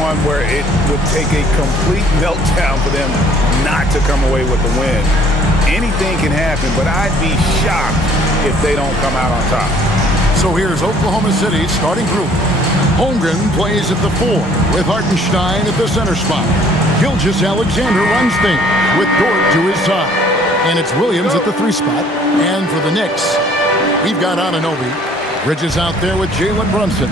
one where it would take a complete meltdown for them not to come away with the win. Anything can happen, but I'd be shocked if they don't come out on top. So here's Oklahoma City's starting group. Holmgren plays at the 4 with Hartenstein at the center spot. Gilgeous-Alexander runs things with Dort to his side. And it's Williams at the 3 spot. And for the Knicks, we've got Anunoby. Bridges out there with Jalen Brunson.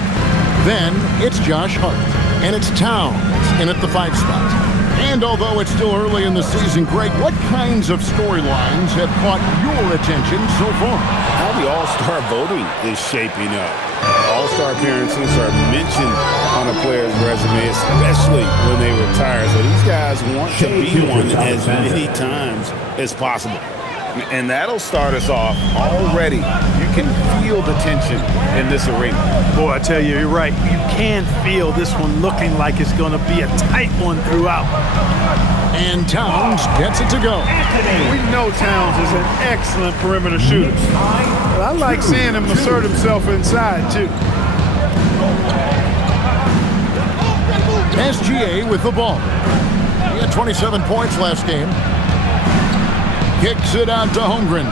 Then it's Josh Hart. And it's Towns in at the 5 spot. And although it's still early in the season, Greg, what kinds of storylines have caught your attention so far? How the All-Star voting is shaping up. All-Star appearances are mentioned on a player's resume, especially when they retire. So these guys want to be one as many times as possible. And that'll start us off already. You can feel the tension in this arena. Boy, I tell you, you're right. You can feel this one looking like it's going to be a tight one throughout. And Towns gets it to go. We know Towns is an excellent perimeter shooter. But I like seeing him assert himself inside, too. SGA with the ball. He had 27 points last game. Kicks it out to Holmgren.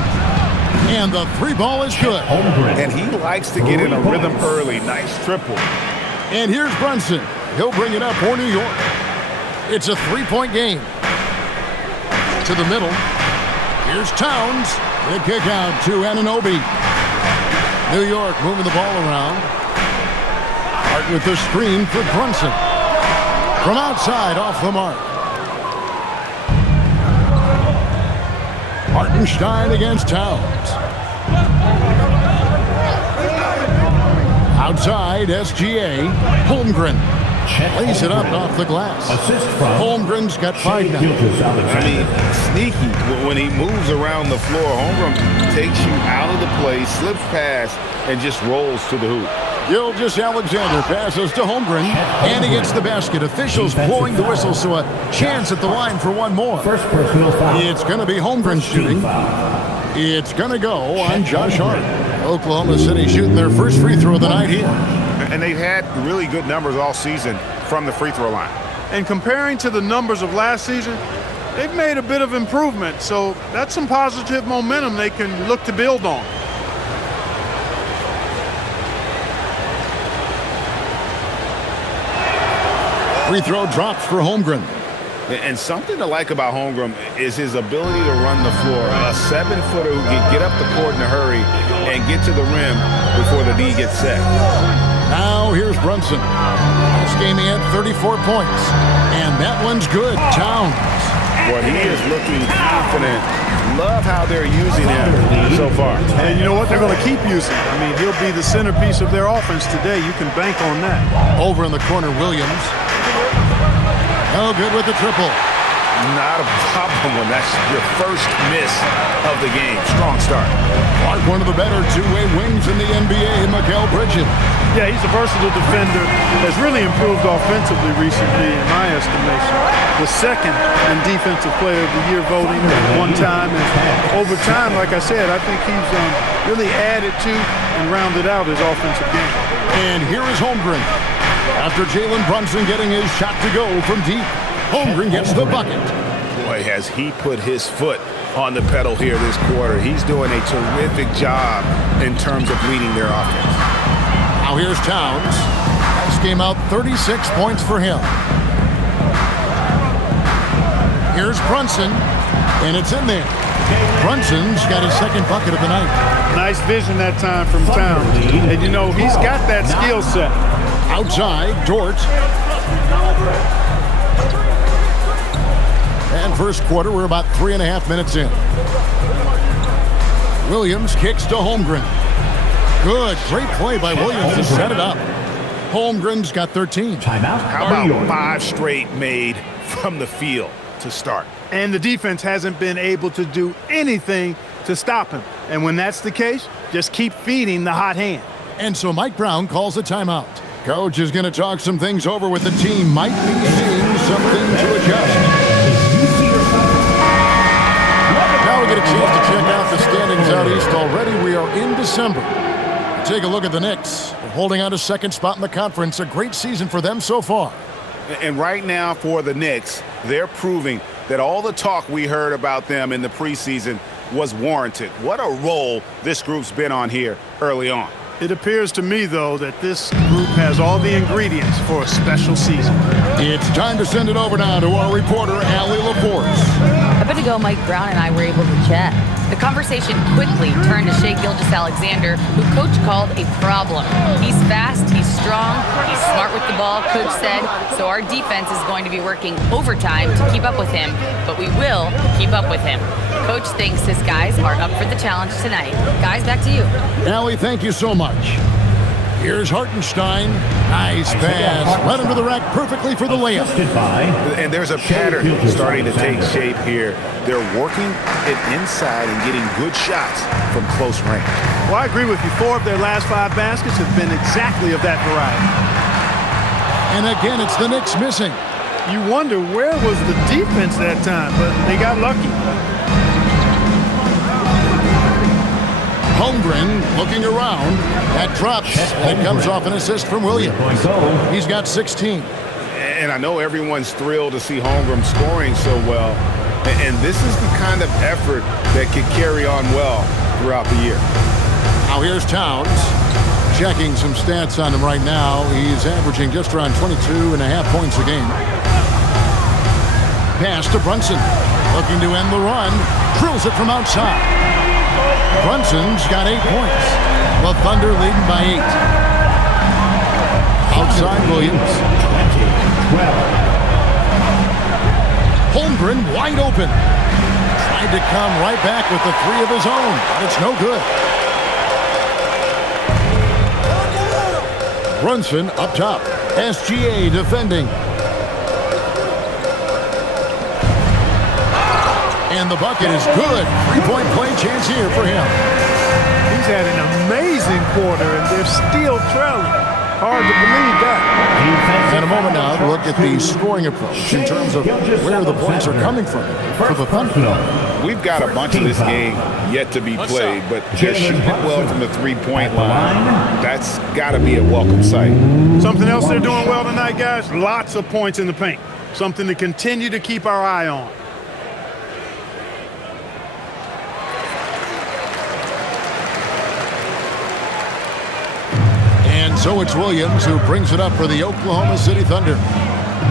And the 3 ball is good. And he likes to get in a rhythm early. Nice triple. And here's Brunson. He'll bring it up for New York. It's a 3-point game. To the middle. Here's Towns. The kick out to Anunoby. New York moving the ball around. Hart with the screen for Brunson. From outside, off the mark. Hartenstein against Towns. Outside, SGA. Holmgren lays it up off the glass. Holmgren's got 5 now. I mean, sneaky. When he moves around the floor, Holmgren takes you out of the play, slips past, and just rolls to the hoop. Gilgeous-Alexander passes to Holmgren, and he gets the basket. Officials blowing the whistle, so a chance at the line for one more. First personal foul. It's going to be Holmgren shooting. It's going to go on Josh Hart. Oklahoma City shooting their first free throw of the night here. And they've had really good numbers all season from the free throw line. And comparing to the numbers of last season, they've made a bit of improvement. So that's some positive momentum they can look to build on. Free throw drops for Holmgren. And something to like about Holmgren is his ability to run the floor. A 7-footer who can get up the court in a hurry and get to the rim before the D gets set. Now here's Brunson. This game he had 34 points. And that one's good. Towns. Well, he is looking confident. Love how they're using him so far. And you know what? They're going to keep using him. I mean, he'll be the centerpiece of their offense today. You can bank on that. Over in the corner, Williams. No good with the triple. Not a problem when that's your first miss of the game. Strong start. Clark, one of the better two-way wings in the NBA, Mikal Bridges. Yeah, he's a versatile defender. Has really improved offensively recently, in my estimation. The second in Defensive Player of the Year voting one time. And over time, like I said, I think he's really added to and rounded out his offensive game. And here is Holmgren. After Jalen Brunson getting his shot to go from deep, Holmgren gets the bucket. Boy, has he put his foot on the pedal here this quarter. He's doing a terrific job in terms of leading their offense. Now here's Towns. This game out 36 points for him. Here's Brunson, and it's in there. Brunson's got his second bucket of the night. Nice vision that time from Towns. And you know, he's got that skill set. Outside, Dort. And first quarter, we're about 3.5 minutes in. Williams kicks to Holmgren. Good, great play by Williams to set it up. Holmgren's got 13. Timeout. How about 5 straight made from the field to start? And the defense hasn't been able to do anything to stop him. And when that's the case, just keep feeding the hot hand. And so Mike Brown calls a timeout. Coach is going to talk some things over with the team. Might be seeing something to adjust. Now we get a chance to check out the standings out east. Already we are in December. Take a look at the Knicks. They're holding on to second spot in the conference. A great season for them so far. And right now for the Knicks, they're proving that all the talk we heard about them in the preseason was warranted. What a role this group's been on here early on. It appears to me, though, that this group has all the ingredients for a special season. It's time to send it over now to our reporter, Allie LaForce. A bit ago, Mike Brown and I were able to chat. The conversation quickly turned to Shai Gilgeous-Alexander, who Coach called a problem. He's fast, he's strong, he's smart with the ball, Coach said, so our defense is going to be working overtime to keep up with him, but we will keep up with him. Coach thinks his guys are up for the challenge tonight. Guys, back to you. Allie, thank you so much. Here's Hartenstein. Nice pass. Right under the rack perfectly for the layup. And there's a pattern starting to take shape here. They're working it inside and getting good shots from close range. Well, I agree with you. 4 of their last 5 baskets have been exactly of that variety. And again, it's the Knicks missing. You wonder where was the defense that time, but they got lucky. Holmgren looking around. That drops. That comes off an assist from Williams. He's got 16. And I know everyone's thrilled to see Holmgren scoring so well. And this is the kind of effort that could carry on well throughout the year. Now here's Towns. Checking some stats on him right now. He's averaging just around 22.5 points a game. Pass to Brunson. Looking to end the run. Drills it from outside. Brunson's got 8 points. The Thunder leading by 8. Outside Williams. 12. Holmgren wide open. Tried to come right back with the 3 of his own, but it's no good. Brunson up top. SGA defending. And the bucket is good. 3-point play chance here for him. He's had an amazing quarter, and they're still trailing. Hard to believe that. In a moment now, to look at the scoring approach in terms of where the points are coming from for the Thunder. We've got a bunch of this game yet to be played, but they're shooting it well from the 3-point line. That's got to be a welcome sight. Something else they're doing well tonight, guys, lots of points in the paint. Something to continue to keep our eye on. So it's Williams who brings it up for the Oklahoma City Thunder.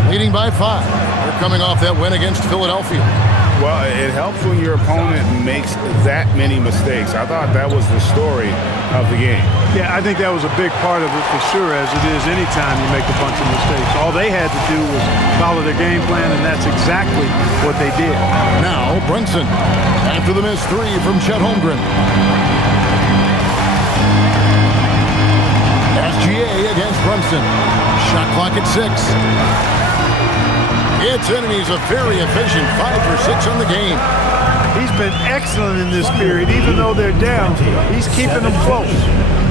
Leading by 5. They're coming off that win against Philadelphia. Well, it helps when your opponent makes that many mistakes. I thought that was the story of the game. Yeah, I think that was a big part of it for sure, as it is anytime you make a bunch of mistakes. All they had to do was follow their game plan, and that's exactly what they did. Now, Brunson, after the missed 3 from Chet Holmgren. SGA against Brunson. Shot clock at 6. It's in, and he's a very efficient 5 for 6 on the game. He's been excellent in this period. Even though they're down, he's keeping them close.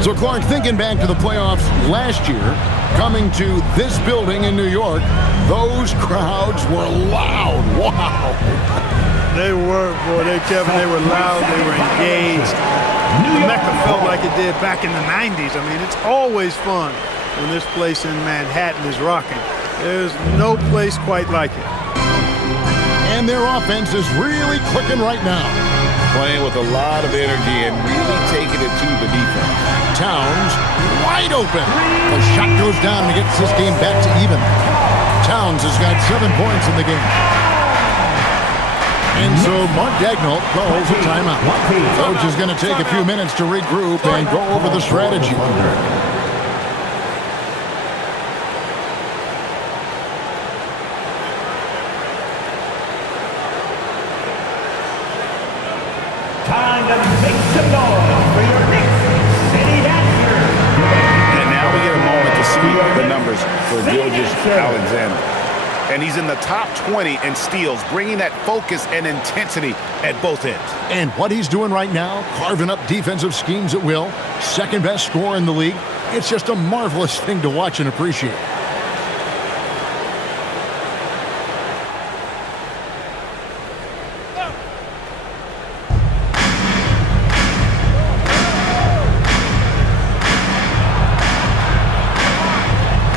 So, Clark, thinking back to the playoffs last year, coming to this building in New York, those crowds were loud. Wow. They were, boy, Kevin, they were loud. They were engaged. The Mecca felt like it did back in the 90s. I mean, it's always fun when this place in Manhattan is rocking. There's no place quite like it. And their offense is really clicking right now. Playing with a lot of energy and really taking it to the defense. Towns wide open. The shot goes down and gets this game back to even. Towns has got 7 points in the game. And so Mark Daigneault calls a timeout. Coach is going to take a few minutes to regroup and go over the strategy. Time to make some noise for your Knicks City Raptors. And now we get a moment to see the numbers for Gilgeous-Alexander. And he's in the top 20 in steals, bringing that focus and intensity at both ends. And what he's doing right now, carving up defensive schemes at will, second best scorer in the league. It's just a marvelous thing to watch and appreciate.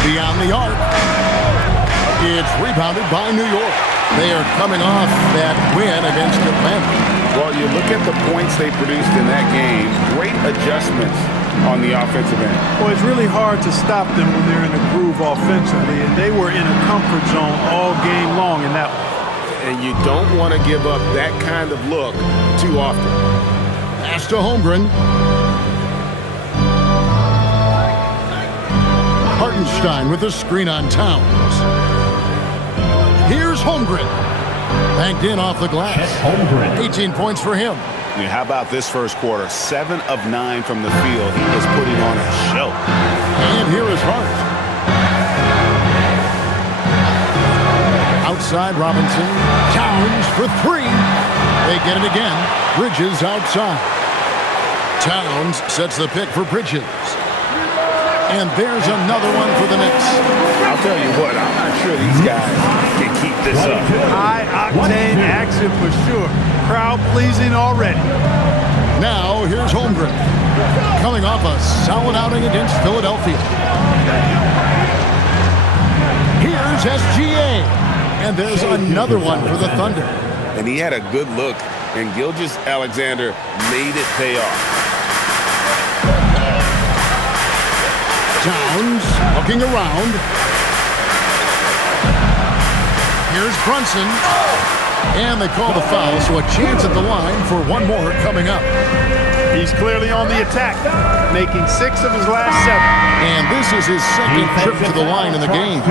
Beyond the arc. It's rebounded by New York. They are coming off that win against Atlanta. Well, you look at the points they produced in that game. Great adjustments on the offensive end. Well, it's really hard to stop them when they're in a groove offensively, and they were in a comfort zone all game long in that one. And you don't want to give up that kind of look too often. Pass to Holmgren. Hartenstein with a screen on Towns. Here's Holmgren. Banked in off the glass. 18 points for him. I mean, how about this first quarter? 7 of 9 from the field. He is putting on a show. And here is Hart. Outside Robinson. Towns for 3. They get it again. Bridges outside. Towns sets the pick for Bridges. And there's another one for the Knicks. I'll tell you what, I'm not sure these guys can keep this up. High-octane action for sure. Crowd pleasing already. Now, here's Holmgren. Coming off a solid outing against Philadelphia. Here's SGA. And there's another one for the Thunder. And he had a good look, and Gilgeous-Alexander made it pay off. Towns looking around. Here's Brunson. And they call the foul, so a chance at the line for one more coming up. He's clearly on the attack, making 6 of his last 7. And this is his second trip to the line in the game.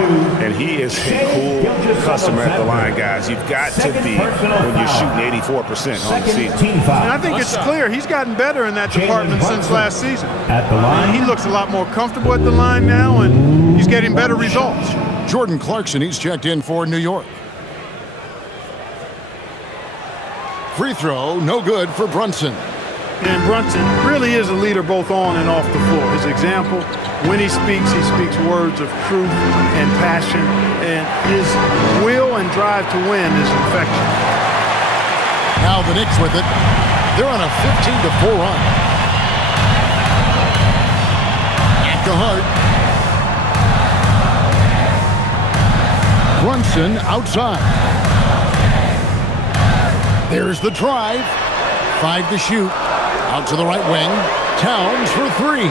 And he is a cool customer at the line, guys. You've got to be when you're shooting 84% on the season. And I think it's clear he's gotten better in that department since last season. At the line. He looks a lot more comfortable at the line now, and he's getting better results. Jordan Clarkson, he's checked in for New York. Free throw, no good for Brunson. And Brunson really is a leader both on and off the floor. His example, when he speaks words of truth and passion, and his will and drive to win is infectious. Now the Knicks with it. They're on a 15-4 run. Back to Hart. Brunson outside. There's the drive. 5 to shoot. Out to the right wing. Towns for 3.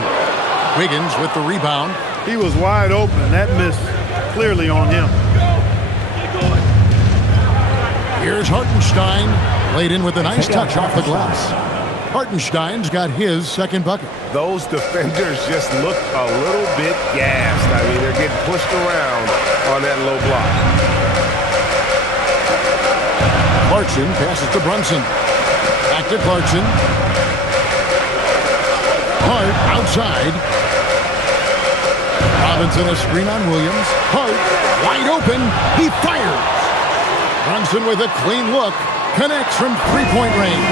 Wiggins with the rebound. He was wide open. That miss clearly on him. Here's Hartenstein. Laid in with a nice touch off the glass. Hartenstein's got his second bucket. Those defenders just look a little bit gassed. I mean, they're getting pushed around on that low block. Clarkson passes to Brunson. Back to Clarkson. Hart outside. Robinson a screen on Williams. Hart wide open. He fires. Brunson with a clean look. Connects from three-point range.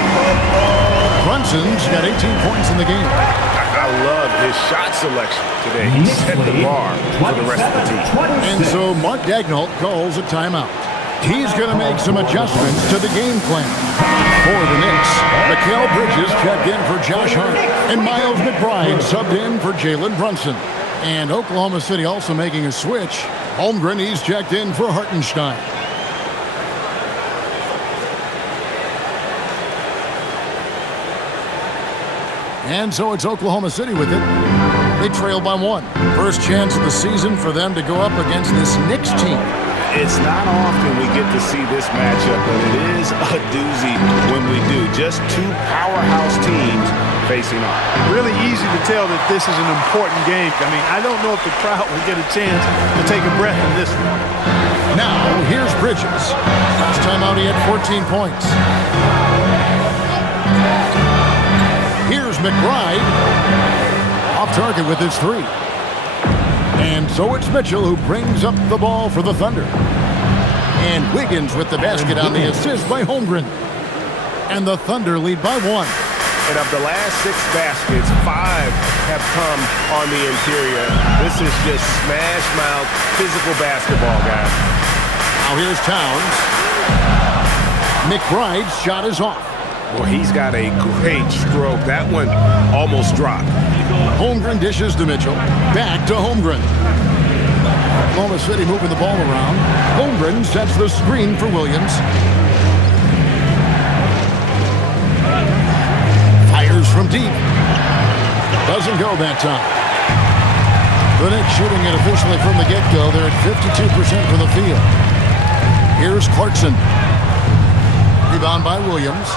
Brunson's got 18 points in the game. I love his shot selection today. He set the bar for the rest of the team. And so Mark Daigneault calls a timeout. He's going to make some adjustments to the game plan. For the Knicks, Mikal Bridges checked in for Josh Hart, and Miles McBride subbed in for Jalen Brunson. And Oklahoma City also making a switch. Holmgren, he's checked in for Hartenstein. And so it's Oklahoma City with it. They trail by 1. First chance of the season for them to go up against this Knicks team. It's not often we get to see this matchup, but it is a doozy when we do. Just 2 powerhouse teams facing off. Really easy to tell that this is an important game. I mean, I don't know if the crowd will get a chance to take a breath in this one. Now, here's Bridges. Last time out, he had 14 points. Here's McBride. Off target with his 3. And so it's Mitchell who brings up the ball for the Thunder. And Wiggins with the basket on the assist by Holmgren. And the Thunder lead by 1. And of the last 6 baskets, 5 have come on the interior. This is just smash mouth physical basketball, guys. Now here's Towns. McBride's shot is off. Well, he's got a great stroke. That one almost dropped. Holmgren dishes to Mitchell. Back to Holmgren. Oklahoma City moving the ball around. Holmgren sets the screen for Williams. Fires from deep. Doesn't go that time. The Knicks shooting it officially from the get-go. They're at 52% from the field. Here's Clarkson. Rebound by Williams.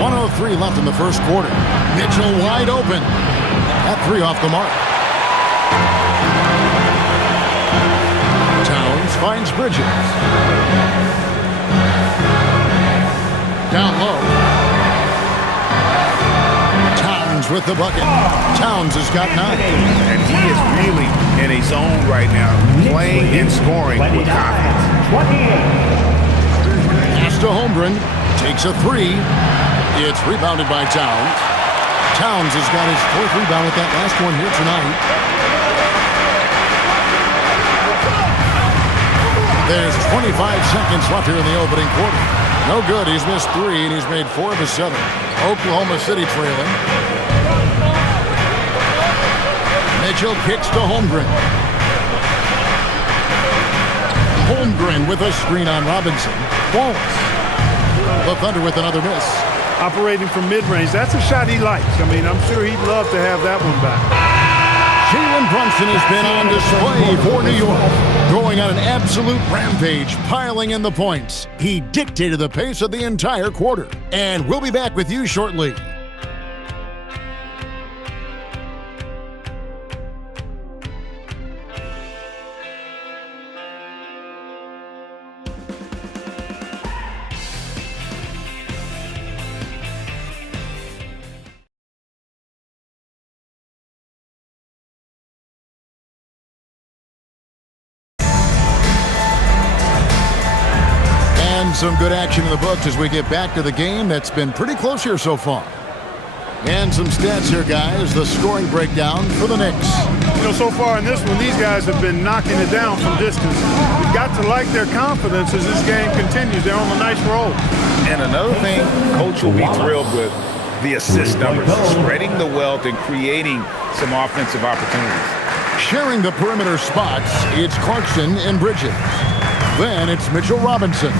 1:03 left in the first quarter. Mitchell wide open. That three off the mark. Towns finds Bridges. Down low. Towns with the bucket. Towns has got 9. And he is really in a zone right now, playing and scoring with confidence. Pass to Holmgren. Takes a three. It's rebounded by Towns. Towns has got his 4th rebound with that last one here tonight. There's 25 seconds left here in the opening quarter. No good. He's missed 3, and he's made 4 of his 7. Oklahoma City trailing. Mitchell kicks to Holmgren. Holmgren with a screen on Robinson. Wallace. The Thunder with another miss. Operating from mid-range, that's a shot he likes. I mean, I'm sure he'd love to have that one back. Jalen Brunson has been on display for New York, going on an absolute rampage, piling in the points. He dictated the pace of the entire quarter. And we'll be back with you shortly. Some good action in the books as we get back to the game that's been pretty close here so far. And some stats here, guys. The scoring breakdown for the Knicks. You know, so far in this one, these guys have been knocking it down from distance. You've got to like their confidence as this game continues. They're on a nice roll. And another thing, Coach will be thrilled with the assist numbers, spreading the wealth and creating some offensive opportunities. Sharing the perimeter spots, it's Clarkson and Bridges. Then it's Mitchell Robinson.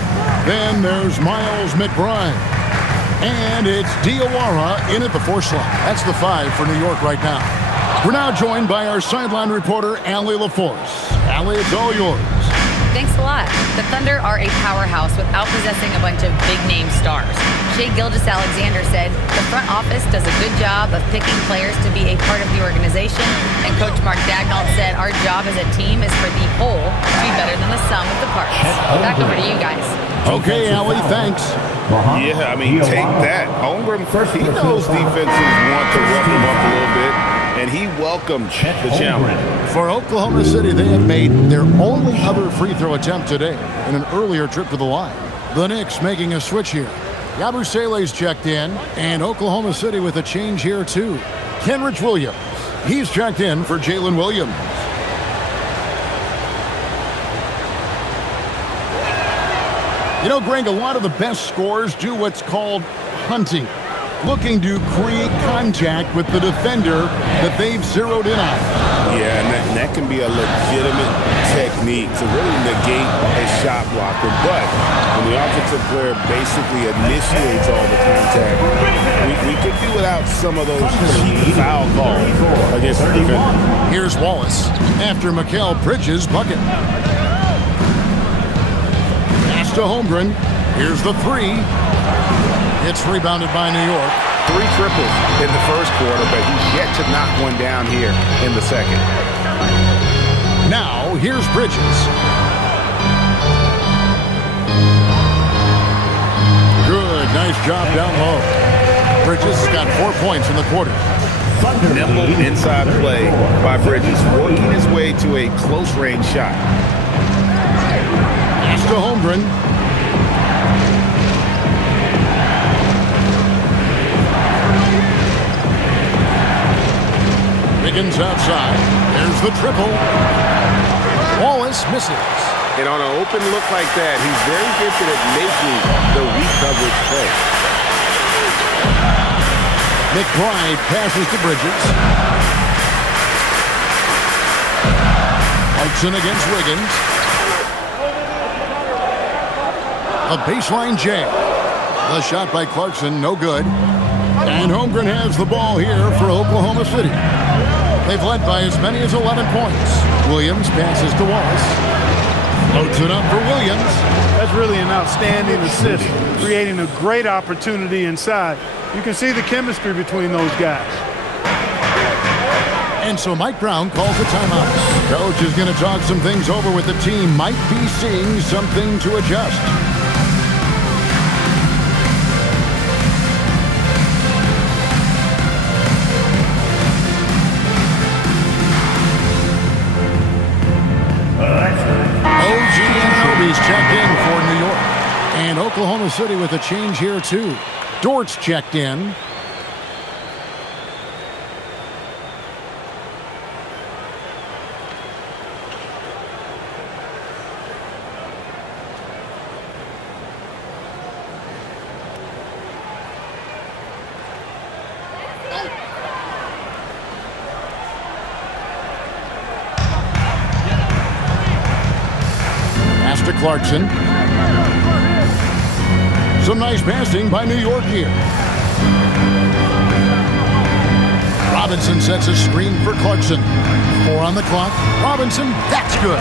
Then there's Miles McBride. And it's Diawara in at the 4 slot. That's the 5 for New York right now. We're now joined by our sideline reporter, Allie LaForce. Allie, it's all yours. Thanks a lot. The Thunder are a powerhouse without possessing a bunch of big-name stars. Shai Gilgeous-Alexander said the front office does a good job of picking players to be a part of the organization, and Coach Mark Daigneault said our job as a team is for the whole to be better than the sum of the parts. Back over to you guys. Okay, Allie, thanks. Yeah, I mean, take that. Holmgren, he knows defenses want to rough him up a little bit, and he welcomed the challenge. For Oklahoma City, they have made their only other free throw attempt today in an earlier trip to the line. The Knicks making a switch here. Yabusele's checked in, and Oklahoma City with a change here too. Kenrich Williams, he's checked in for Jalen Williams. You know, Greg, a lot of the best scorers do what's called hunting, looking to create contact with the defender that they've zeroed in on. Yeah, and that can be a legitimate technique to really negate a shot blocker. But when the offensive player basically initiates all the contact, we could do without some of those cheap foul calls against the defender. Here's Wallace after Mikal Bridges' bucket. Pass to Holmgren. Here's the 3. It's rebounded by New York. 3 triples in the first quarter, but he's yet to knock one down here in the second. Now, here's Bridges. Good, nice job down low. Bridges has got 4 points in the quarter. Nimble inside play by Bridges, working his way to a close-range shot. Pass to Holmgren. Wiggins outside. There's the triple. Wallace misses. And on an open look like that, he's very gifted at making the weak coverage play. McBride passes to Bridges. Clarkson against Wiggins. A baseline jam. The shot by Clarkson, no good. And Holmgren has the ball here for Oklahoma City. They've led by as many as 11 points. Williams passes to Wallace. Loads it up for Williams. That's really an outstanding assist, creating a great opportunity inside. You can see the chemistry between those guys. And so Mike Brown calls a timeout. Coach is going to talk some things over with the team. Might be seeing something to adjust. He's checked in for New York. And Oklahoma City with a change here, too. Dort's checked in. Clarkson. Some nice passing by New York here. Robinson sets a screen for Clarkson. 4 on the clock. Robinson, that's good.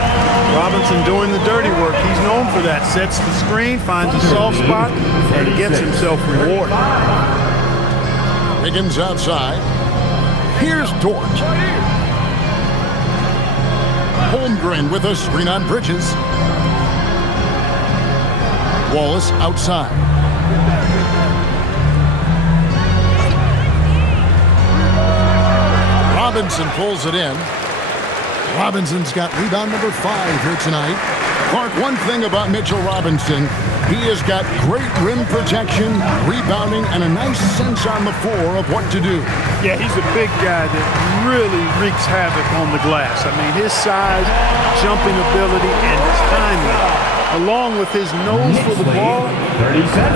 Robinson doing the dirty work. He's known for that. Sets the screen, finds a soft spot, and gets himself rewarded. Wiggins outside. Here's Dort. Holmgren with a screen on Bridges. Wallace outside. Robinson pulls it in. Robinson's got rebound number 5 here tonight. Clark, one thing about Mitchell Robinson, he has got great rim protection, rebounding, and a nice sense on the floor of what to do. Yeah, he's a big guy that really wreaks havoc on the glass. I mean, his size, jumping ability, and timing, along with his nose for the ball,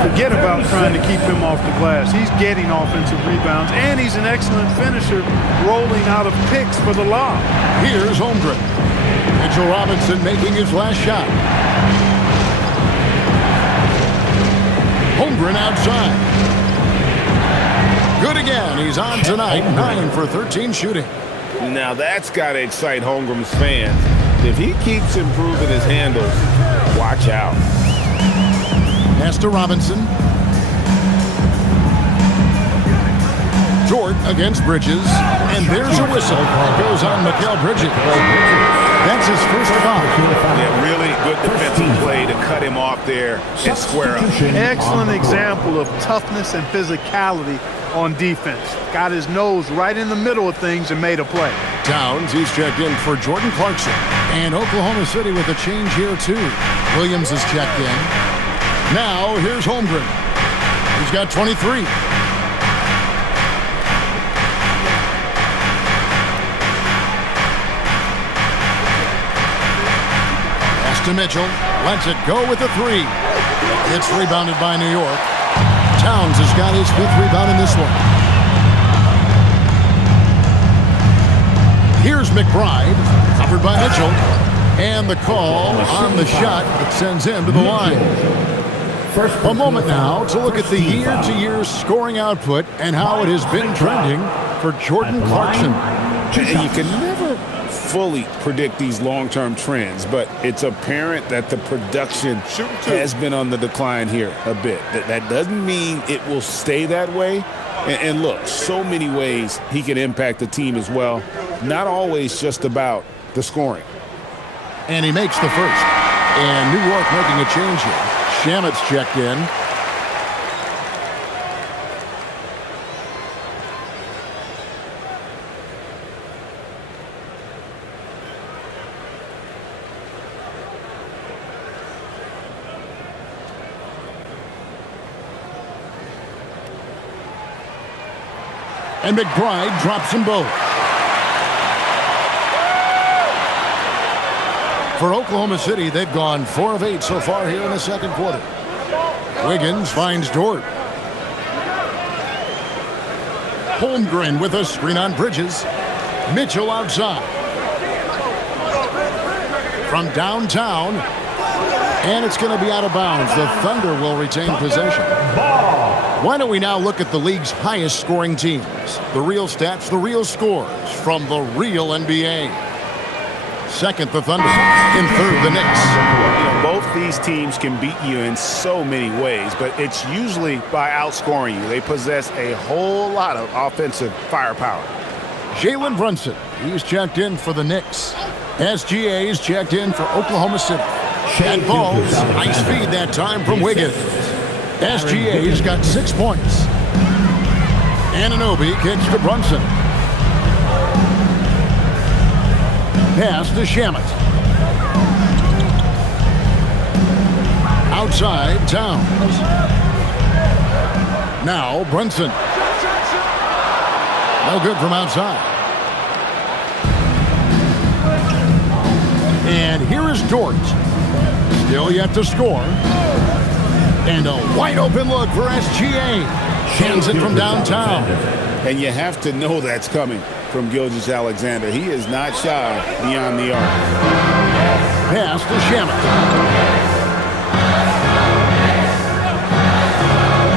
forget about trying to keep him off the glass. He's getting offensive rebounds, and he's an excellent finisher, rolling out of picks for the lob. Here's Holmgren. Mitchell Robinson making his last shot. Holmgren outside. Good again. He's on tonight, 9 for 13 shooting. Now that's got to excite Holmgren's fans. If he keeps improving his handles, watch out. Pass to Robinson. Dort against Bridges. And there's a whistle. It goes on Mikal Bridges. That's his first foul. Yeah, really good defensive play to cut him off there and square up. Excellent example of toughness and physicality on defense. Got his nose right in the middle of things and made a play. Downs, he's checked in for Jordan Clarkson. And Oklahoma City with a change here, too. Williams is checked in. Now, here's Holmgren. He's got 23. Pass to Mitchell. Lets it go with the 3. It's rebounded by New York. Towns has got his 5th rebound in this one. Here's McBride, covered by Mitchell. And the call on the shot that sends him to the line. A moment now to look at the year-to-year scoring output and how it has been trending for Jordan Clarkson. And you can never fully predict these long-term trends, but it's apparent that the production has been on the decline here a bit. That doesn't mean it will stay that way. And look, so many ways he can impact the team as well. Not always just about the scoring. And he makes the first. And New York making a change here. Shamit's checked in. And McBride drops them both. For Oklahoma City, they've gone 4 of 8 so far here in the second quarter. Wiggins finds Dort. Holmgren with a screen on Bridges. Mitchell outside. from downtown. And it's going to be out of bounds. The Thunder will retain possession. Why don't we now look at the league's highest scoring teams? The real stats, the real scores from the real NBA. Second, the Thunder. In third, the Knicks. You know, both these teams can beat you in so many ways, but it's usually by outscoring you. They possess a whole lot of offensive firepower. Jalen Brunson, he's checked in for the Knicks. SGA's checked in for Oklahoma City. And balls, nice feed that time from Wiggins. SGA's got 6 points. Anunoby kicks to Brunson. Pass to Shamet. Outside, Towns. Now Brunson. No good from outside. And here is Dort. Still yet to score. And a wide open look for SGA. Hands it from downtown. And you have to know that's coming from Gilgeous-Alexander. He is not shy beyond the arc. Pass to Shamet.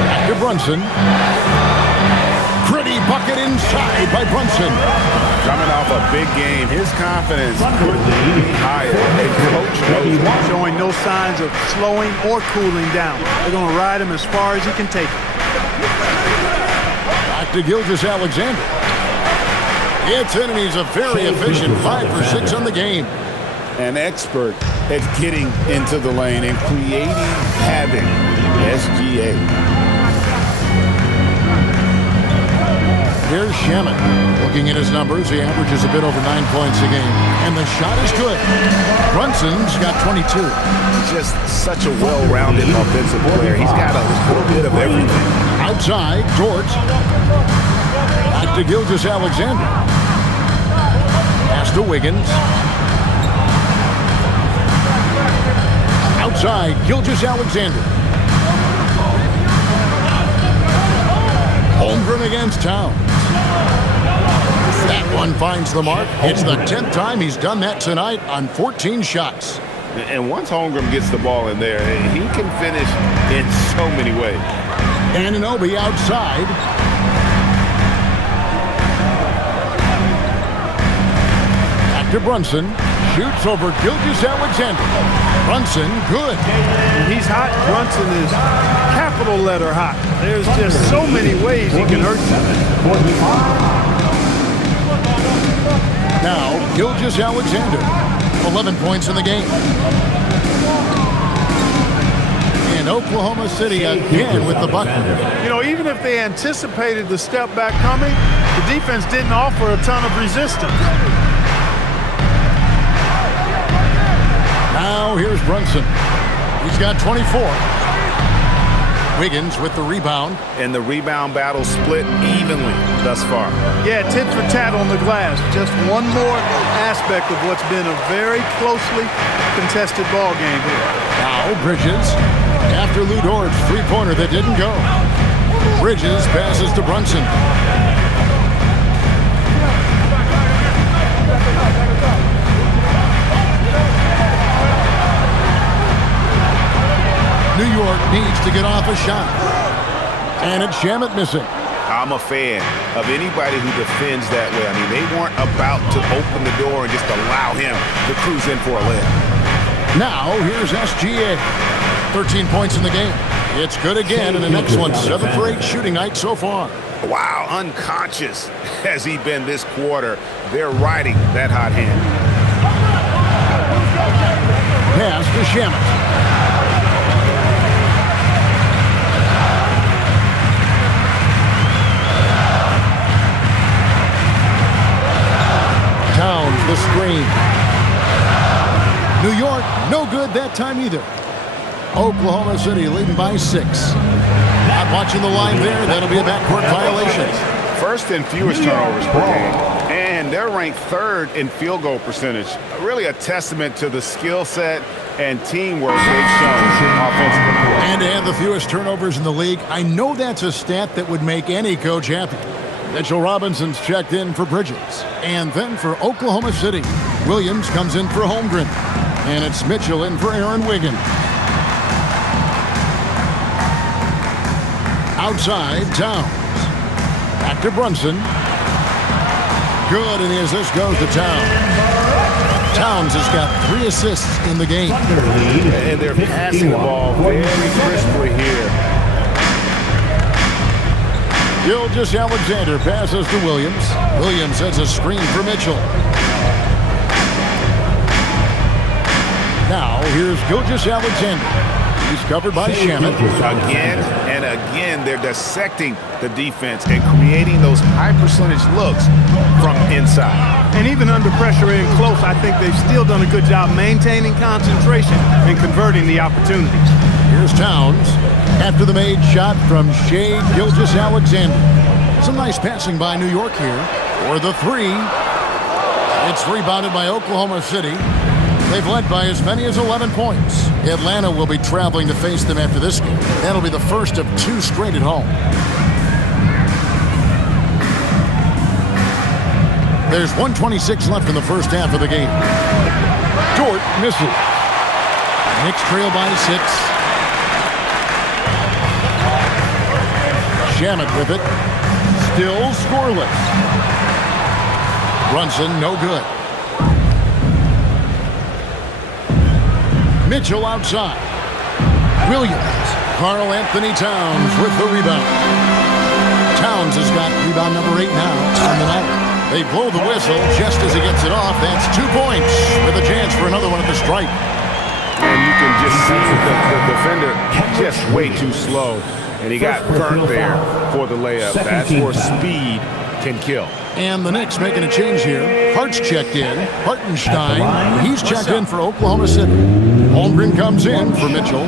Back to Brunson. Pretty bucket inside by Brunson. Coming off a big game, his confidence couldn't be higher. And coach knows it. Showing no signs of slowing or cooling down. They're going to ride him as far as he can take it. Back to Gilgeous-Alexander. It's in, and he's a very efficient 5 for 6 on the game. An expert at getting into the lane and creating havoc. SGA. Here's Shamet. Looking at his numbers, he averages a bit over 9 points a game. And the shot is good. Brunson's got 22. He's just such a well-rounded offensive player. He's got a little bit of everything. Outside, Dort. Back to Gilgeous-Alexander. Pass to Wiggins. Outside, Gilgeous-Alexander. Holmgren against Towns. That one finds the mark. It's the 10th time he's done that tonight on 14 shots. And once Holmgren gets the ball in there, he can finish in so many ways. Anunoby outside. Back to Brunson. Shoots over Gilgeous-Alexander. Brunson, good. When he's hot, Brunson is capital letter hot. There's just so many ways he can hurt you. Now, Gilgeous-Alexander. 11 points in the game. And Oklahoma City again with the bucket. You know, even if they anticipated the step back coming, the defense didn't offer a ton of resistance. Now here's Brunson. He's got 24. Wiggins with the rebound. And the rebound battle split evenly thus far. Yeah, tit for tat on the glass. Just one more aspect of what's been a very closely contested ball game here. Now Bridges. After Lou Dort's three-pointer that didn't go. Bridges passes to Brunson. New York needs to get off a shot. And it's Shamet missing. I'm a fan of anybody who defends that way. I mean, they weren't about to open the door and just allow him to cruise in for a layup. Now, here's SGA. 13 points in the game. It's good again, and the next one, 7 for 8 shooting night so far. Wow, unconscious has he been this quarter. They're riding that hot hand. Pass to Shamet. Towns, the screen. New York, no good that time either. Oklahoma City leading by 6. Not watching the line there. That'll be a backcourt violation. First in fewest turnovers per game. And they're ranked 3rd in field goal percentage. Really a testament to the skill set and teamwork they've shown offensively. And to have the fewest turnovers in the league, I know that's a stat that would make any coach happy. Mitchell Robinson's checked in for Bridges. And then for Oklahoma City, Williams comes in for Holmgren. And it's Mitchell in for Aaron Wiggins. Outside, Towns. Back to Brunson. Good, and the assist goes to Towns. Towns has got 3 assists in the game. And they're passing the ball very crisply here. Gilgeous-Alexander passes to Williams. Williams sets a screen for Mitchell. Now, here's Gilgeous-Alexander. He's covered by Shannon. Again and again, they're dissecting the defense and creating those high-percentage looks from inside. And even under pressure in close, I think they've still done a good job maintaining concentration and converting the opportunities. Here's Towns after the made shot from Shai Gilgeous-Alexander. Some nice passing by New York here for the 3. It's rebounded by Oklahoma City. They've led by as many as 11 points. Atlanta will be traveling to face them after this game. That'll be the first of 2 straight at home. There's 1:26 left in the first half of the game. Dort misses. Knicks trail by 6. Shamet with it. Still scoreless. Brunson, no good. Mitchell outside. Williams. Karl Anthony Towns with the rebound. Towns has got rebound number 8 now on the night. They blow the whistle just as he gets it off. That's 2 points with a chance for another one at the stripe. And you can just see the defender just way too slow. And he got burnt there for the layup. That's where speed can kill. And the Knicks making a change here. Hart's checked in. Hartenstein, he's checked in for Oklahoma City. Holmgren comes in for Mitchell.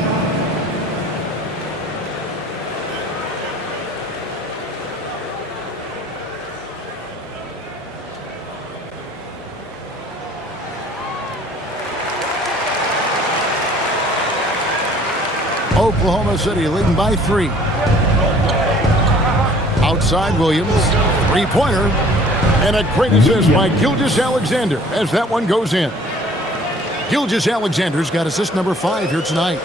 Oklahoma City leading by 3. Outside Williams, 3-pointer, and a great assist by Gilgeous-Alexander as that one goes in. Gilgeous-Alexander's got assist number 5 here tonight.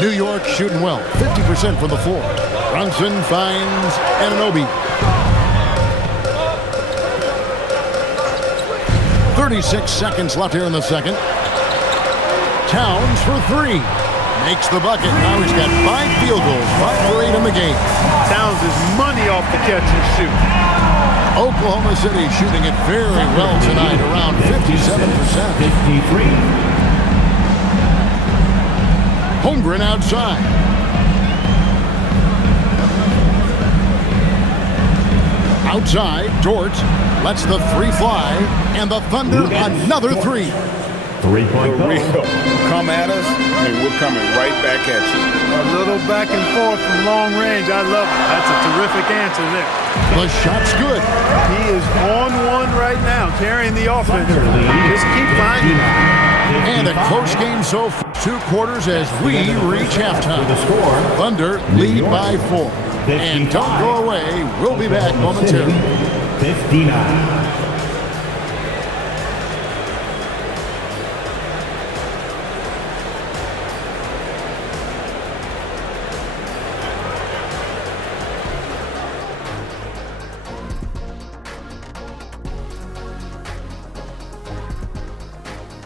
New York shooting well, 50% from the floor. Brunson finds Anunoby. 36 seconds left here in the second. Towns for 3. Makes the bucket. Now he's got 5 field goals, 5 for 8 in the game. Towns is money off the catch and shoot. Oklahoma City shooting it very well tonight, around 57%. 53. Holmgren outside. Outside, Dort lets the 3 fly, and the Thunder another 3. 3-point For real. Come at us, and we're coming right back at you. A little back and forth from long range. I love it. That's a terrific answer there. The shot's good. He is on one right now, carrying the offense. Just keep finding it. And a close game so far. 2 quarters as we reach halftime. Thunder lead by 4. And don't go away. We'll be back momentarily. 59.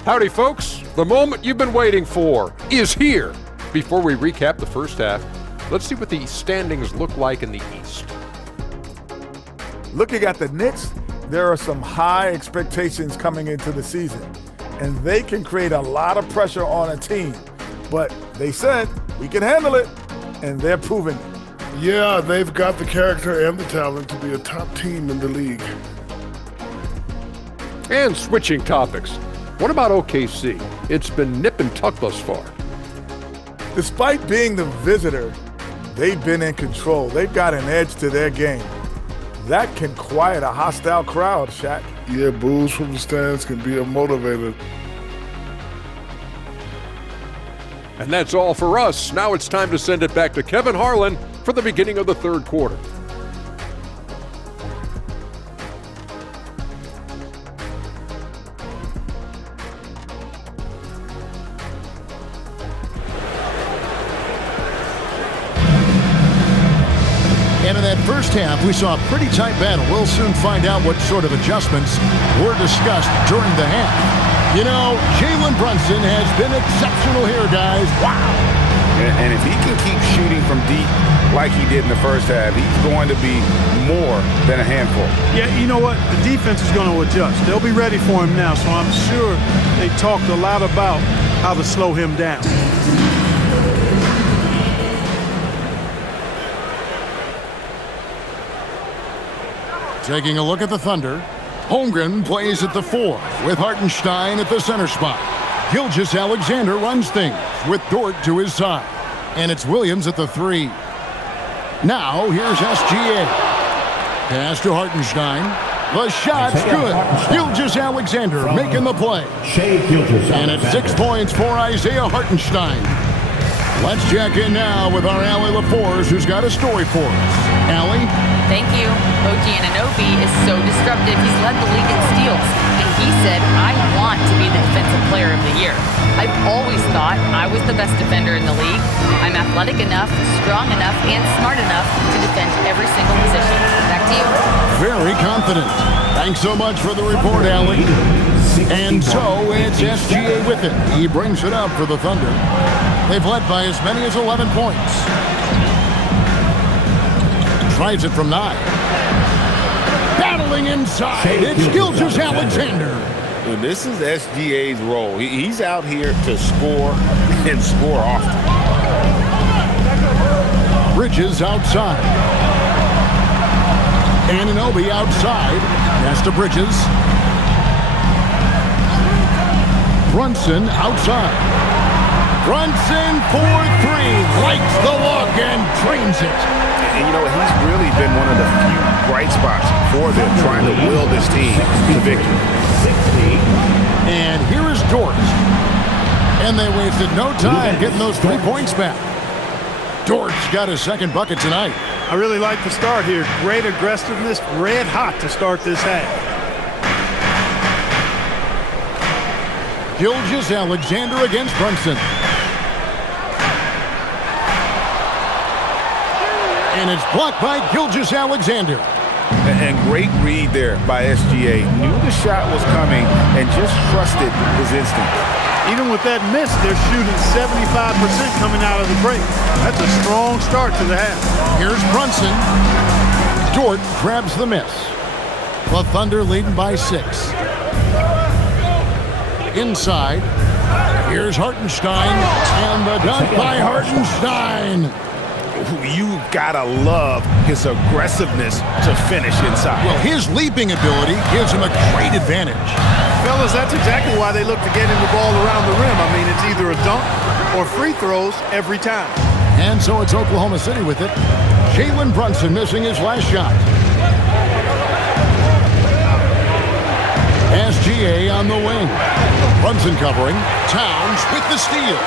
Howdy, folks. The moment you've been waiting for is here. Before we recap the first half, let's see what the standings look like in the East. Looking at the Knicks, there are some high expectations coming into the season, and they can create a lot of pressure on a team. But they said, we can handle it, and they're proving it. Yeah, they've got the character and the talent to be a top team in the league. And switching topics. What about OKC? It's been nip and tuck thus far. Despite being the visitor, they've been in control. They've got an edge to their game. That can quiet a hostile crowd, Shaq. Yeah, boos from the stands can be a motivator. And that's all for us. Now it's time to send it back to Kevin Harlan for the beginning of the third quarter. in that first half, we saw a pretty tight battle. We'll soon find out what sort of adjustments were discussed during the half. You know, Jalen Brunson has been exceptional here, guys. Wow. And if he can keep shooting from deep like he did in the first half, he's going to be more than a handful. Yeah, you know what? The defense is going to adjust. They'll be ready for him now, so I'm sure they talked a lot about how to slow him down. Taking a look at the Thunder. Holmgren plays at the 4 with Hartenstein at the center spot. Gilgeous-Alexander runs things with Dort to his side. And it's Williams at the 3. Now here's SGA. Pass to Hartenstein. The shot's good. Gilgeous-Alexander making the play. And it's 6 points for Isaiah Hartenstein. Let's check in now with our Allie LaForce, who's got a story for us. Allie? Thank you. OG Anunoby is so disruptive. He's led the league in steals. And he said, I want to be the defensive player of the year. I've always thought I was the best defender in the league. I'm athletic enough, strong enough, and smart enough to defend every single position. Back to you. Very confident. Thanks so much for the report, Allie. And so it's SGA with it. He brings it up for the Thunder. They've led by as many as 11 points. Tries it from 9. Battling inside. It's Gilgeous-Alexander. And this is SGA's role. He's out here to score and score often. Bridges outside. Anunoby outside. Pass to Bridges. Brunson outside. Brunson for 3. Likes the look and drains it. And you know, he's really been one of the few bright spots for them, trying to will this team to victory. And here is Dort. And they wasted no time getting those 3 points back. Dort's got his second bucket tonight. I really like the start here. Great aggressiveness, red hot to start this half. Gilgeous-Alexander against Brunson. And it's blocked by Gilgeous-Alexander. And great read there by SGA. Knew the shot was coming and just trusted his instinct. Even with that miss, they're shooting 75% coming out of the break. That's a strong start to the half. Here's Brunson. Dort grabs the miss. The Thunder leading by 6. Inside. Here's Hartenstein. And the dunk by Hartenstein. You gotta love his aggressiveness to finish inside. Well, his leaping ability gives him a great advantage. Fellas, that's exactly why they look to get him the ball around the rim. I mean, it's either a dunk or free throws every time. And so it's Oklahoma City with it. Jalen Brunson missing his last shot. SGA on the wing. Brunson covering. Towns with the steal.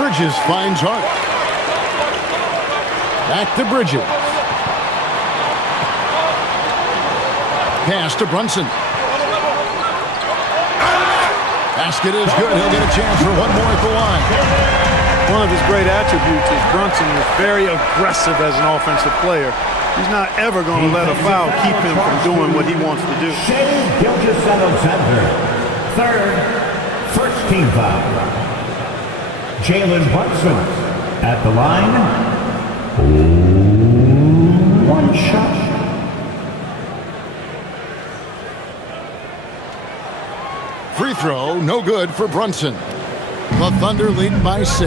Bridges finds Hart. Back to Bridges. Pass to Brunson. Basket is good. He'll get a chance for one more at the line. One of his great attributes is Brunson is very aggressive as an offensive player. He's not ever going to let a foul keep him from doing what he wants to do. Gilgeous-Alexander, third, first team foul. Jalen Brunson at the line. One shot. Free throw, no good for Brunson. The Thunder leading by 6.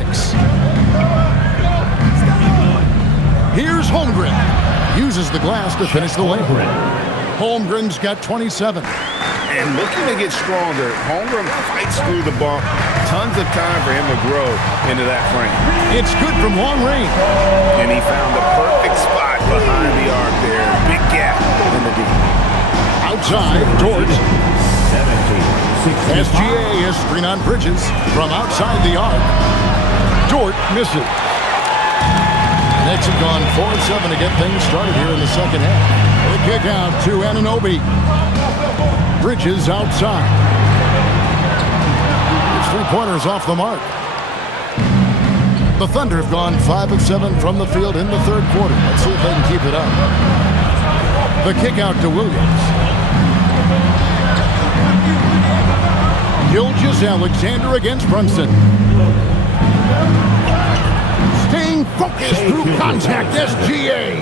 Here's Holmgren. Uses the glass to finish the layup. Holmgren's got 27. And looking to get stronger, Holmgren fights through the bump. Tons of time for him to grow into that frame. It's good from long range. And he found the perfect spot behind the arc there. Big gap in the deep. Outside, Dort. SGA is screen on Bridges from outside the arc. Dort misses. Nets have gone 4-7 to get things started here in the second half. The kick out to Anunoby. Bridges outside. His 3-pointers off the mark. The Thunder have gone 5 of 7 from the field in the third quarter. Let's see if they can keep it up. The kick out to Williams. Gilgeous-Alexander against Brunson. Staying focused through contact, SGA.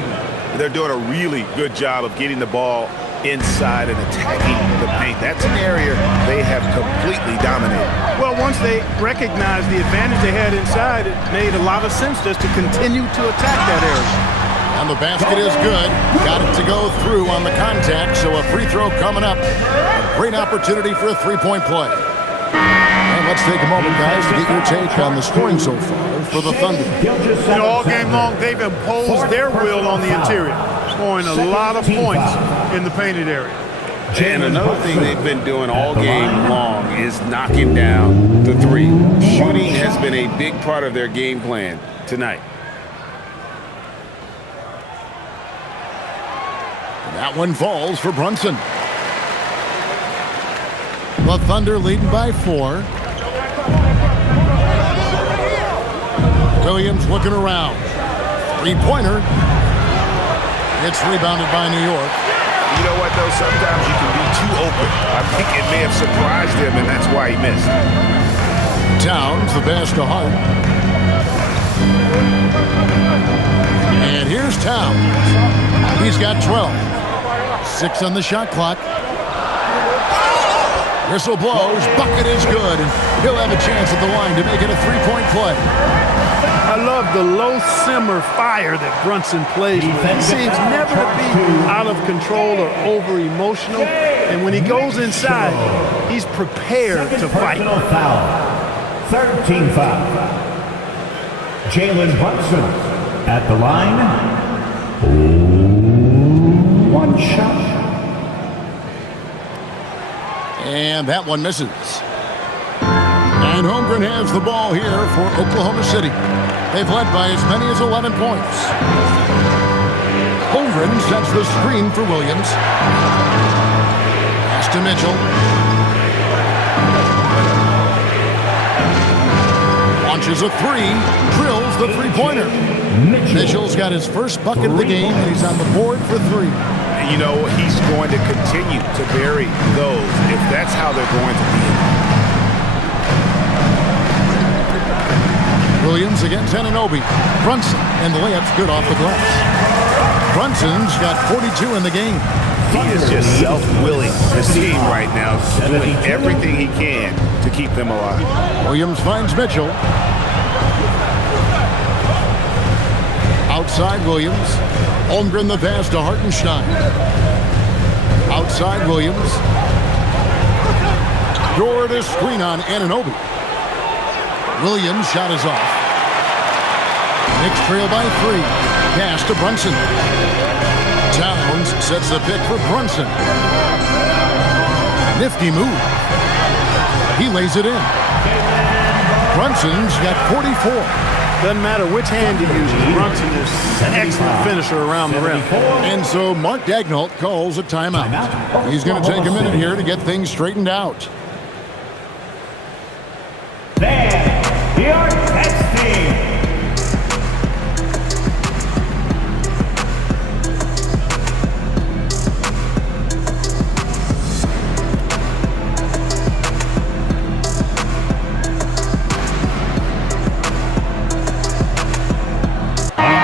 They're doing a really good job of getting the ball inside and attacking the paint. That's an area they have completely dominated. Well, once they recognized the advantage they had inside, it made a lot of sense just to continue to attack that area. And the basket is good. Got it to go through on the contact, so a free throw coming up. A great opportunity for a three-point play. And let's take a moment, guys, to get your take on the scoring so far for the Thunder. You know, all game long, they've imposed their will on the interior, scoring a lot of points in the painted area. And another thing they've been doing all game long is knocking down the three. Shooting has been a big part of their game plan tonight. That one falls for Brunson. The Thunder leading by 4. Williams looking around. Three-pointer. It's rebounded by New York. You know what, though? Sometimes you can be too open. I think it may have surprised him, and that's why he missed. Towns, the pass to Hart. And here's Towns. He's got 12. 6 on the shot clock. Whistle blows. Bucket is good. And he'll have a chance at the line to make it a three-point play. I love the low simmer fire that Brunson plays with. He seems never to be out of control or over emotional. And when he goes inside, he's prepared to fight. Foul. 13 foul. Jalen Brunson at the line. One shot. And that one misses. And Holmgren has the ball here for Oklahoma City. They've led by as many as 11 points. Holmgren sets the screen for Williams. Pass to Mitchell. Launches a three. Drills the three-pointer. Mitchell's got his first bucket of the game, and he's on the board for 3. You know, he's going to continue to bury those if that's how they're going to be. Williams against Anunoby. Brunson, and the layup's good off the glass. Brunson's got 42 in the game. He is just self-willing. This team right now is doing everything he can to keep them alive. Williams finds Mitchell. Outside Williams. Holmgren the pass to Hartenstein. Outside Williams. Door to screen on Anunoby. Williams' shot is off. Knicks trail by 3. Pass to Brunson. Towns sets the pick for Brunson. Nifty move. He lays it in. Brunson's got 44. Doesn't matter which hand he uses. Brunson is an excellent finisher around the rim. And so Mark Daigneault calls a timeout. He's going to take a minute here to get things straightened out. You're texting.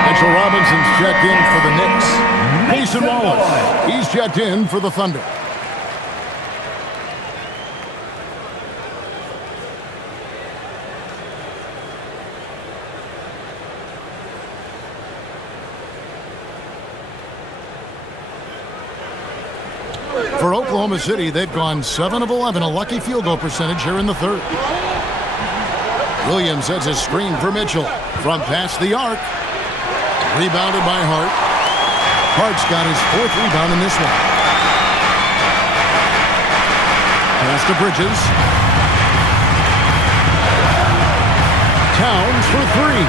Mitchell Robinson's checked in for the Knicks. Mason Wallace, he's checked in for the Thunder. For Oklahoma City, they've gone 7 of 11, a lucky field goal percentage here in the third. Williams sets a screen for Mitchell from past the arc. Rebounded by Hart. Hart's got his 4th rebound in this one. Pass to Bridges. Towns for 3.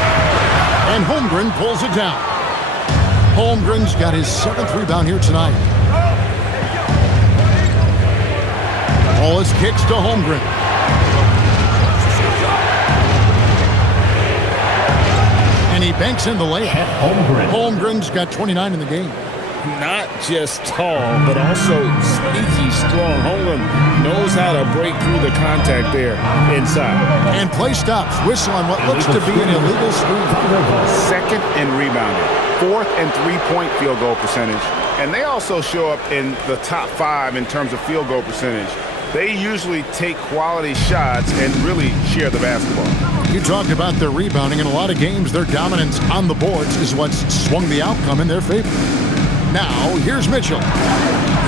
And Holmgren pulls it down. Holmgren's got his 7th rebound here tonight. Wallace kicks to Holmgren. Banks in the layup. Holmgren's got 29 in the game. Not just tall, but also sneaky strong. Holmgren knows how to break through the contact there inside. And play stops. Whistle on what looks to be an illegal screen. Second in rebounding. Fourth in three-point field goal percentage. And they also show up in the top 5 in terms of field goal percentage. They usually take quality shots and really share the basketball. You talked about their rebounding. In a lot of games, their dominance on the boards is what's swung the outcome in their favor. Now, here's Mitchell.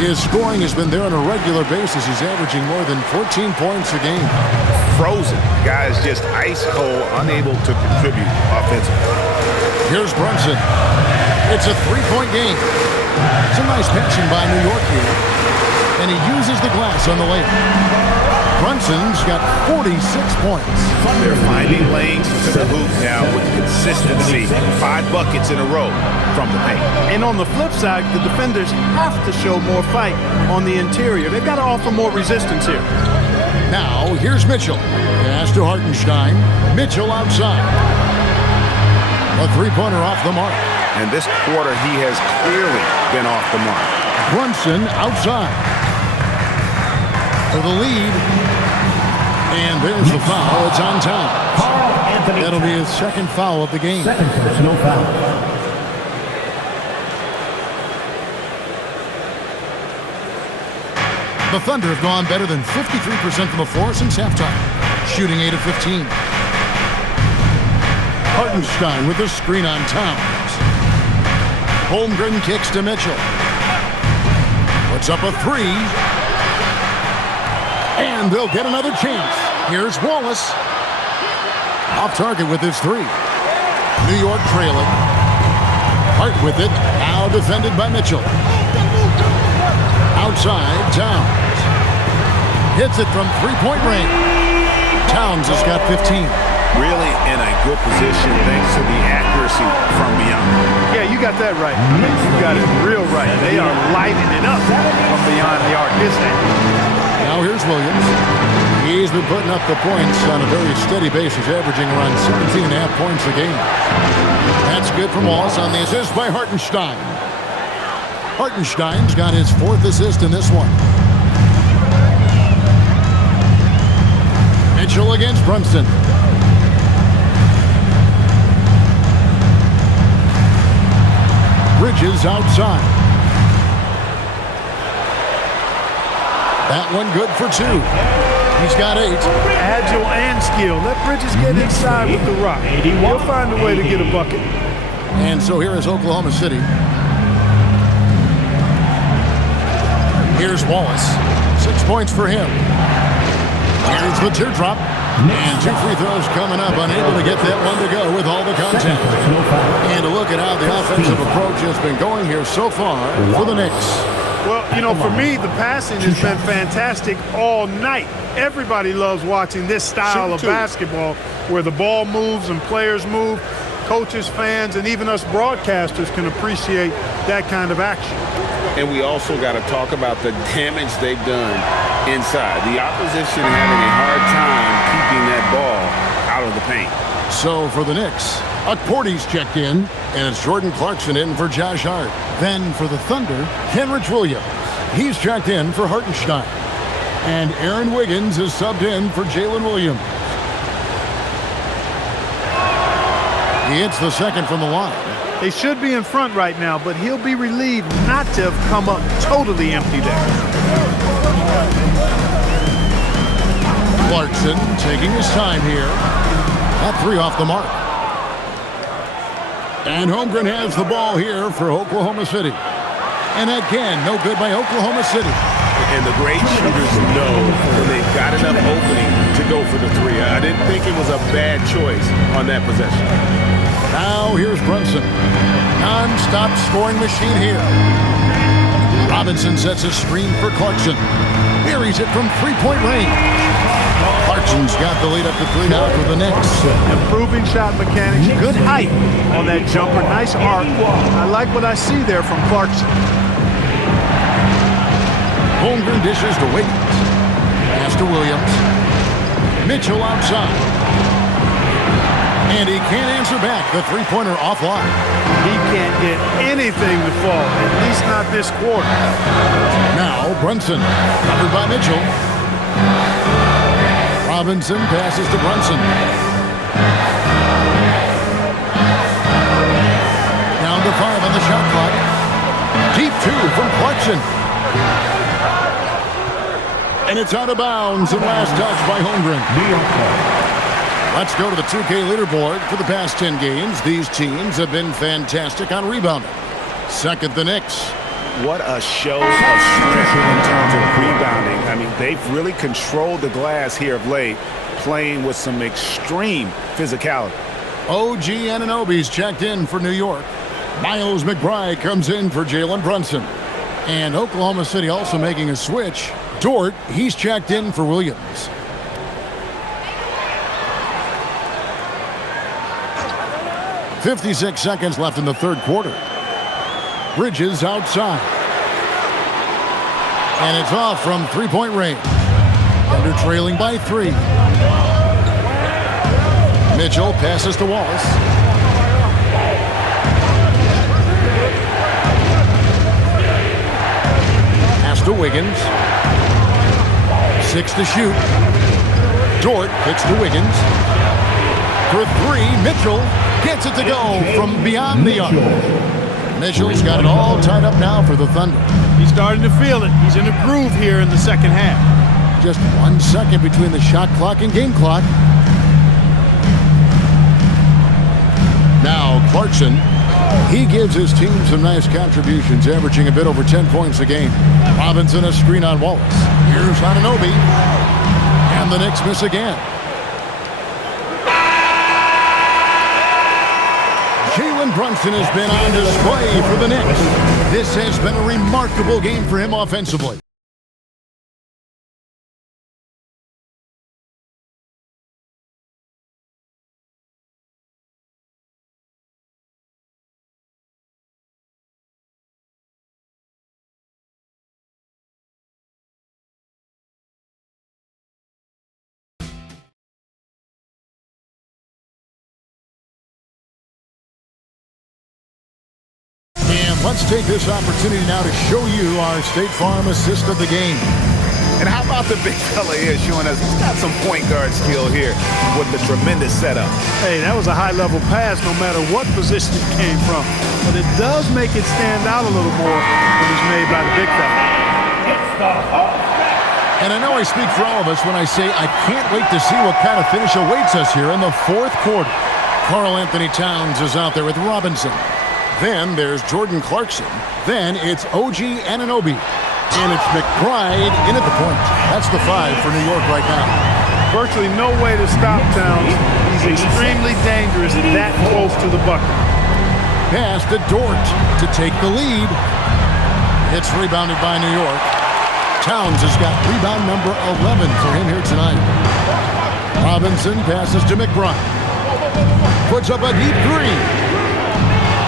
His scoring has been there on a regular basis. He's averaging more than 14 points a game. Frozen. Guys just ice cold, unable to contribute offensively. Here's Brunson. It's a three-point game. Some nice passing by New York here. And he uses the glass on the layup. Brunson's got 46 points. They're finding lanes to the hoop now with consistency. 5 buckets in a row from the paint. And on the flip side, the defenders have to show more fight on the interior. They've got to offer more resistance here. Now, here's Mitchell. Pass to Hartenstein. Mitchell outside. A three-pointer off the mark. And this quarter, he has clearly been off the mark. Brunson outside. For the lead. And there's the foul. It's on time. That'll be his second foul of the game. Second personal foul. The Thunder have gone better than 53% from the floor since halftime, shooting 8 of 15. Hartenstein with the screen on Towns. Holmgren kicks to Mitchell. Puts up a 3. And they'll get another chance. Here's Wallace. Off target with his 3. New York trailing. Hart with it. Now defended by Mitchell. Outside, Towns. Hits it from three-point range. Towns has got 15. Really in a good position thanks to the accuracy from beyond. Yeah, you got that right. You got it real right. They are lighting it up from beyond the arc. Now here's Williams. He's been putting up the points on a very steady basis, averaging around 17.5 points a game. That's good from Wallace on the assist by Hartenstein. Hartenstein's got his 4th assist in this one. Mitchell against Brunson. Bridges outside. That one good for 2. He's got 8. Agile and skill. Let Bridges get inside with the rock. He'll find a way to get a bucket. And so here is Oklahoma City. Here's Wallace. 6 points for him. Here's the teardrop. And 2 free throws coming up. Unable to get that one to go with all the contact. And a look at how the offensive approach has been going here so far for the Knicks. Well, you know, for me, the passing has been fantastic all night. Everybody loves watching this style of basketball where the ball moves and players move. Coaches, fans, and even us broadcasters can appreciate that kind of action. And we also got to talk about the damage they've done inside. The opposition having a hard time keeping that ball out of the paint. So for the Knicks, Porty's checked in, and it's Jordan Clarkson in for Josh Hart. Then for the Thunder, Kenrich Williams. He's checked in for Hartenstein. And Aaron Wiggins is subbed in for Jalen Williams. He hits the second from the line. They should be in front right now, but he'll be relieved not to have come up totally empty there. Clarkson taking his time here. That 3 off the mark. And Holmgren has the ball here for Oklahoma City. And again, no good by Oklahoma City. And the great shooters know when they've got enough opening to go for the 3. I didn't think it was a bad choice on that possession. Now here's Brunson. Non-stop scoring machine here. Robinson sets a screen for Clarkson. Buries it from three-point range. Clarkson's got the lead up to 3 now for the Knicks. Improving shot mechanics, good height on that jumper, nice arc. I like what I see there from Clarkson. Holmgren dishes to Wiggins. Pass to Williams. Mitchell outside. And he can't answer back. The three-pointer offline. He can't get anything to fall, at least not this quarter. Now Brunson, covered by Mitchell. Robinson passes to Brunson. Down to 5 on the shot clock. Deep 2 from Clarkson. And it's out of bounds and last touch by Holmgren. Let's go to the 2K leaderboard. For the past 10 games, these teams have been fantastic on rebounding. Second, the Knicks. What a show of strength in terms of rebounding. I mean, they've really controlled the glass here of late, playing with some extreme physicality. OG Anunoby's checked in for New York. Miles McBride comes in for Jalen Brunson. And Oklahoma City also making a switch. Dort, he's checked in for Williams. .56 seconds left in the third quarter. Bridges outside. And it's off from three-point range. Thunder trailing by 3. Mitchell passes to Wallace. Pass to Wiggins. 6 to shoot. Dort kicks to Wiggins. For 3, Mitchell gets it to go from beyond the arc. Mitchell's got it all tied up now for the Thunder. He's starting to feel it. He's in a groove here in the second half. Just 1 second between the shot clock and game clock. Now Clarkson, he gives his team some nice contributions, averaging a bit over 10 points a game. Robinson a screen on Wallace. Here's Anunoby. And the Knicks miss again. Jalen Brunson has been on display for the Knicks. This has been a remarkable game for him offensively. Let's take this opportunity now to show you our State Farm assist of the game. And how about the big fella here showing us he's got some point guard skill here with the tremendous setup. Hey, that was a high-level pass no matter what position it came from. But it does make it stand out a little more when it's made by the big fella. And I know I speak for all of us when I say I can't wait to see what kind of finish awaits us here in the fourth quarter. Karl Anthony Towns is out there with Robinson. Then there's Jordan Clarkson. Then it's OG Anunoby. And it's McBride in at the point. That's the 5 for New York right now. Virtually no way to stop Towns. He's extremely dangerous that close to the bucket. Pass to Dort to take the lead. It's rebounded by New York. Towns has got rebound number 11 for him here tonight. Robinson passes to McBride. Puts up a deep 3.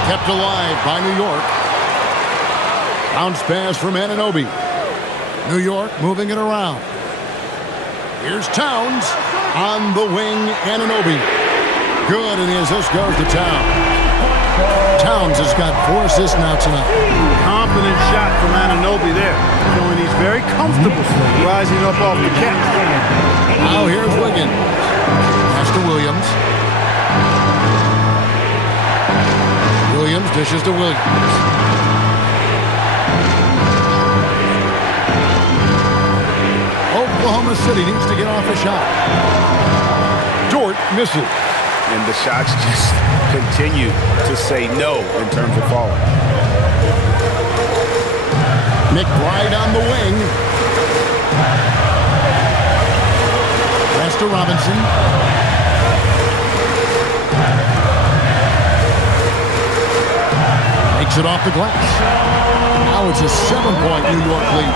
Kept alive by New York. Bounce pass from Anunoby. New York moving it around. Here's Towns on the wing. Anunoby. Good, and the assist goes to Towns. Towns has got 4 assists now tonight. Confident shot from Anunoby there, showing he's very comfortable rising up off the catch. Now here's Wiggins. Pass to Williams. Williams dishes to Williams. Oklahoma City needs to get off a shot. Dort misses. And the shots just continue to say no in terms of falling. McBride on the wing. Pass to Robinson. Makes it off the glass. Now it's a 7-point New York lead.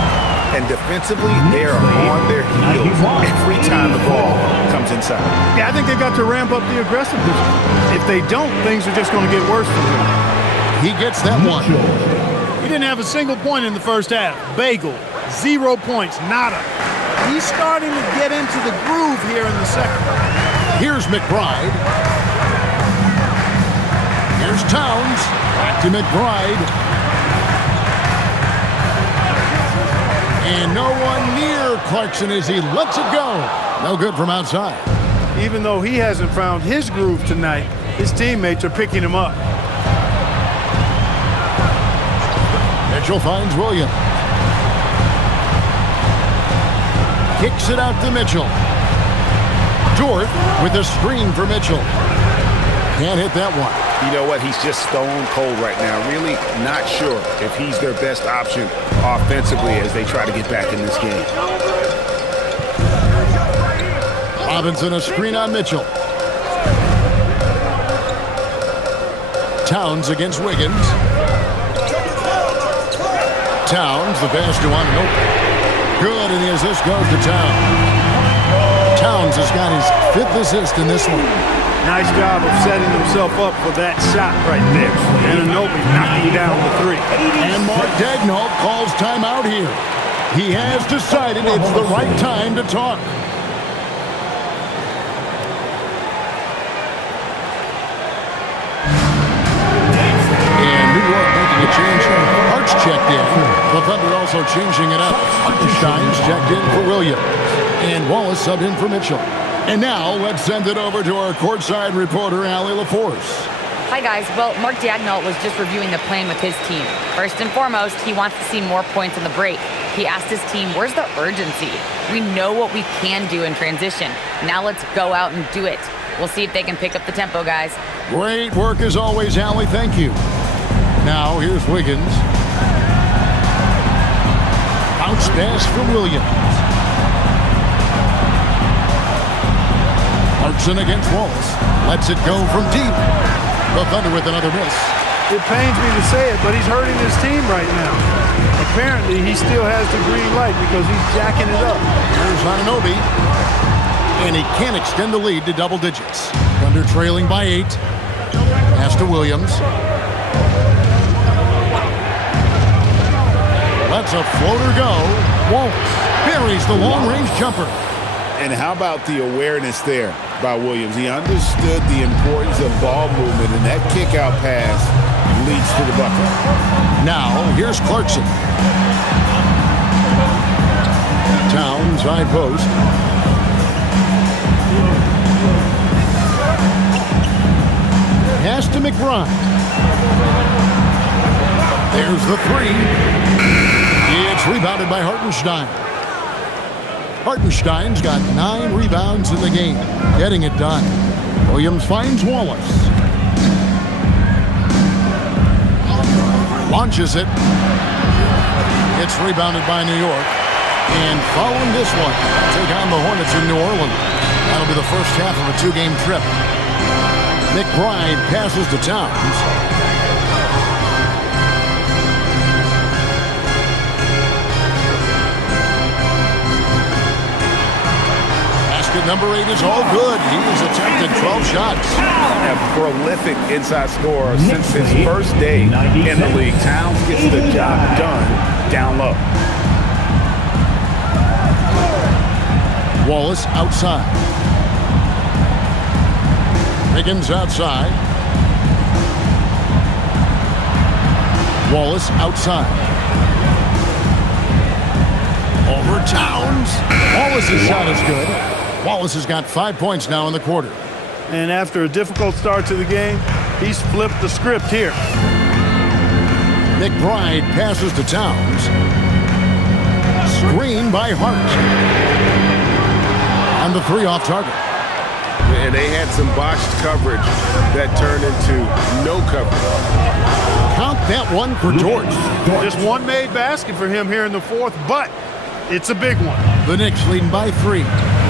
And defensively, they are on their heels every time the ball comes inside. Yeah, I think they've got to ramp up the aggressiveness. If they don't, things are just going to get worse for him. He gets that one. He didn't have a single point in the first half. Bagel, 0 points, nada. He's starting to get into the groove here in the second. Here's McBride. Here's Towns. Back to McBride. And no one near Clarkson as he lets it go. No good from outside. Even though he hasn't found his groove tonight, his teammates are picking him up. Mitchell finds Williams. Kicks it out to Mitchell. Dort with a screen for Mitchell. Can't hit that one. You know what? He's just stone cold right now. Really not sure if he's their best option offensively as they try to get back in this game. Robinson a screen on Mitchell. Towns against Wiggins. Towns, the pass to Nope. Good, and the assist goes to Towns. Towns has got his 5th assist in this one. Nice job of setting himself up for that shot right there. And Anobi knocking down the 3. And Mark Daigneault calls timeout here. He has decided it's the right time to talk. And New York making a change. Hart's checked in. The Thunder also changing it up. Hartenstein's checked in for Williams. And Wallace subbed in for Mitchell. And now let's send it over to our courtside reporter, Allie LaForce. Hi, guys. Well, Mark Daigneault was just reviewing the plan with his team. First and foremost, he wants to see more points on the break. He asked his team, where's the urgency? We know what we can do in transition. Now let's go out and do it. We'll see if they can pick up the tempo, guys. Great work as always, Allie. Thank you. Now here's Wiggins. Bounce pass from Williams. Clarkson against Wallace. Lets it go from deep. The Thunder with another miss. It pains me to say it, but he's hurting his team right now. Apparently, he still has the green light because he's jacking it up. Here's Anunoby. And he can't extend the lead to double digits. Thunder trailing by 8. Pass to Williams. Lets a floater go. Wallace buries the long-range jumper. And how about the awareness there by Williams? He understood the importance of ball movement, and that kick-out pass leads to the bucket. Now, here's Clarkson. Towns, high post. Pass to McBride. There's the 3. It's rebounded by Hartenstein. Hartenstein's got 9 rebounds in the game, getting it done. Williams finds Wallace. Launches it. It's rebounded by New York. And following this one, take on the Hornets in New Orleans. That'll be the first half of a 2-game trip. McBride passes to Towns. Number 8 is all good. He's attempted 12 shots. A prolific inside scorer since his first day in the league. Towns gets the job done down low. Wallace outside. Wiggins outside. Wallace outside. Over Towns. Wallace's shot is good. Wallace has got 5 points now in the quarter. And after a difficult start to the game, he's flipped the script here. McBride passes to Towns. Screen by Hart. On the 3 off target. And they had some botched coverage that turned into no coverage. Count that one for George. Just one made basket for him here in the 4th, but it's a big one. The Knicks leading by 3.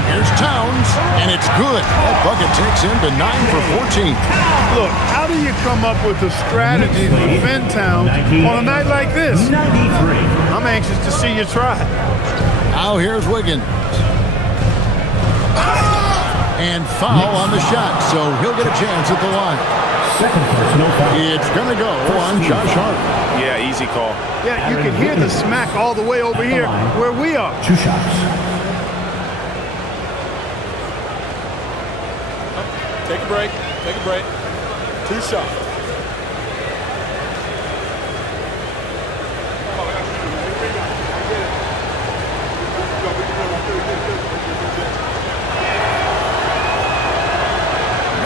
Here's Towns, and it's good. That bucket takes him to 9 for 14. Look, how do you come up with a strategy to defend Towns on a night like this? I'm anxious to see you try. Now here's Wiggins. And foul on the shot, so he'll get a chance at the line. It's going to go on Josh Hart. Yeah, easy call. Yeah, you can hear the smack all the way over here where we are. 2 shots. Take a break. 2 shots.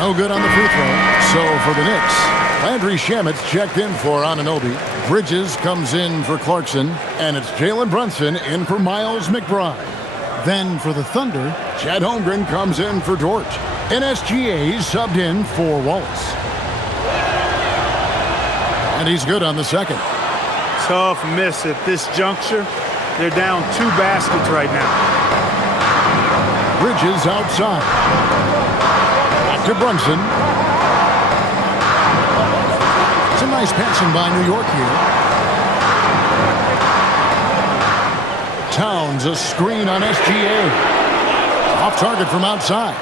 No good on the free throw. So for the Knicks, Landry Shamet's checked in for Anunoby. Bridges comes in for Clarkson. And it's Jalen Brunson in for Miles McBride. Then for the Thunder, Chad Holmgren comes in for Dort. And SGA subbed in for Wallace. And he's good on the second. Tough miss at this juncture. They're down 2 baskets right now. Bridges outside. Back to Brunson. It's a nice passing by New York here. Towns a screen on SGA. Off target from outside.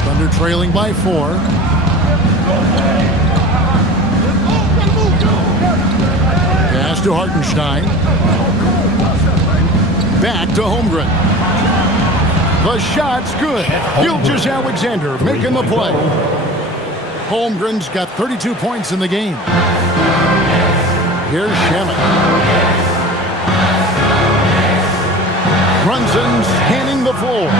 Thunder trailing by 4. Pass to Hartenstein. Back to Holmgren. The shot's good. Gilgeous Alexander making the play. Holmgren's got 32 points in the game. Here's Shamet. Brunson scanning the floor.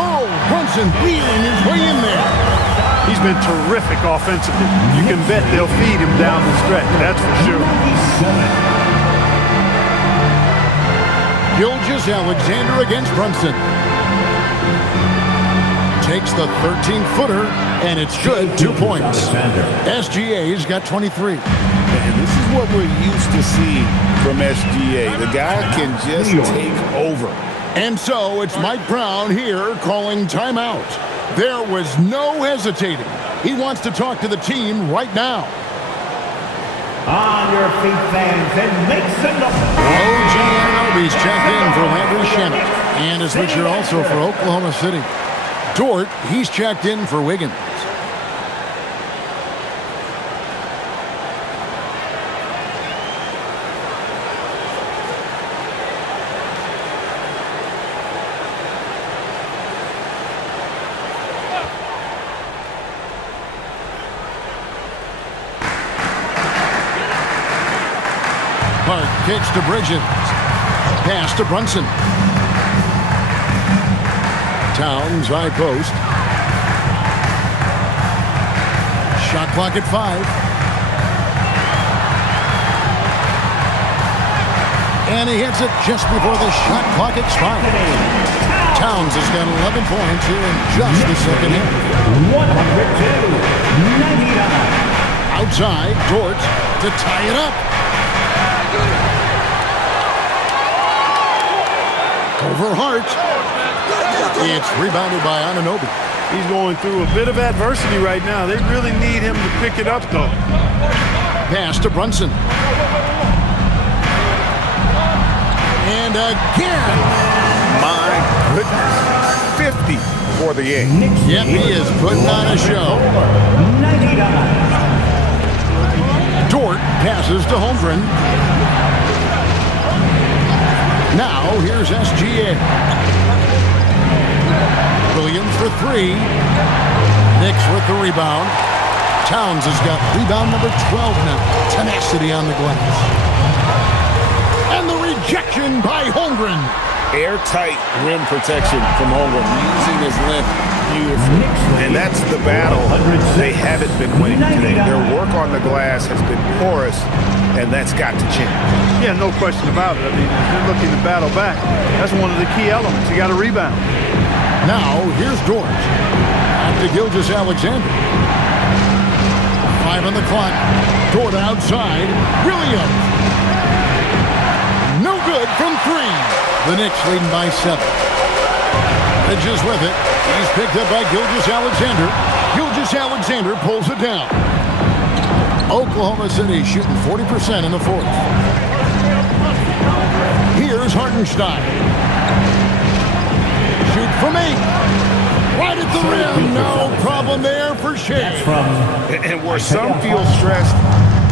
Oh, Brunson wheeling his way in there. He's been terrific offensively. You can bet they'll feed him down the stretch, that's for sure. Gilgeous Alexander against Brunson. Takes the 13-footer, and it's good. 2 points. SGA's got 23. And this is what we're used to seeing from SGA. The guy can just take over. And so it's Mike Brown here calling timeout. There was no hesitating. He wants to talk to the team right now. On your feet, fans, and make some noise. OG Anunoby's checked in for Landry Shamet. And a switcher also for Oklahoma City. Dort, he's checked in for Wiggins. Kicks to Bridges. Pass to Brunson. Towns high post. Shot clock at 5. And he hits it just before the shot clock expires. Towns has got 11 points here in just the second half. 102-99. Outside, Dort to tie it up. Over Hart. It's rebounded by Anunoby. He's going through a bit of adversity right now. They really need him to pick it up, though. Pass to Brunson. And again. My goodness. 50 for the A. Yep, he is putting on a show. 99. Dort passes to Holmgren. Now, here's SGA. Williams for 3. Knicks with the rebound. Towns has got rebound number 12 now. Tenacity on the glass. And the rejection by Holmgren. Airtight rim protection from Holmgren, using his length beautifully. And that's the battle they haven't been winning today. Their work on the glass has been porous, and that's got to change. Yeah, no question about it. I mean, they're looking to battle back. That's one of the key elements. You got to rebound. Now, here's Dort. Back to Gilgeous Alexander. 5 on the clock. Dort outside. Williams. No good from 3. The Knicks leading by 7. Bridges with it. He's picked up by Gilgeous Alexander. Gilgeous Alexander pulls it down. Oklahoma City shooting 40% in the 4th. Here's Hartenstein. Shoot from 8. Right at the rim. No problem there for Shea. And where some feel stressed,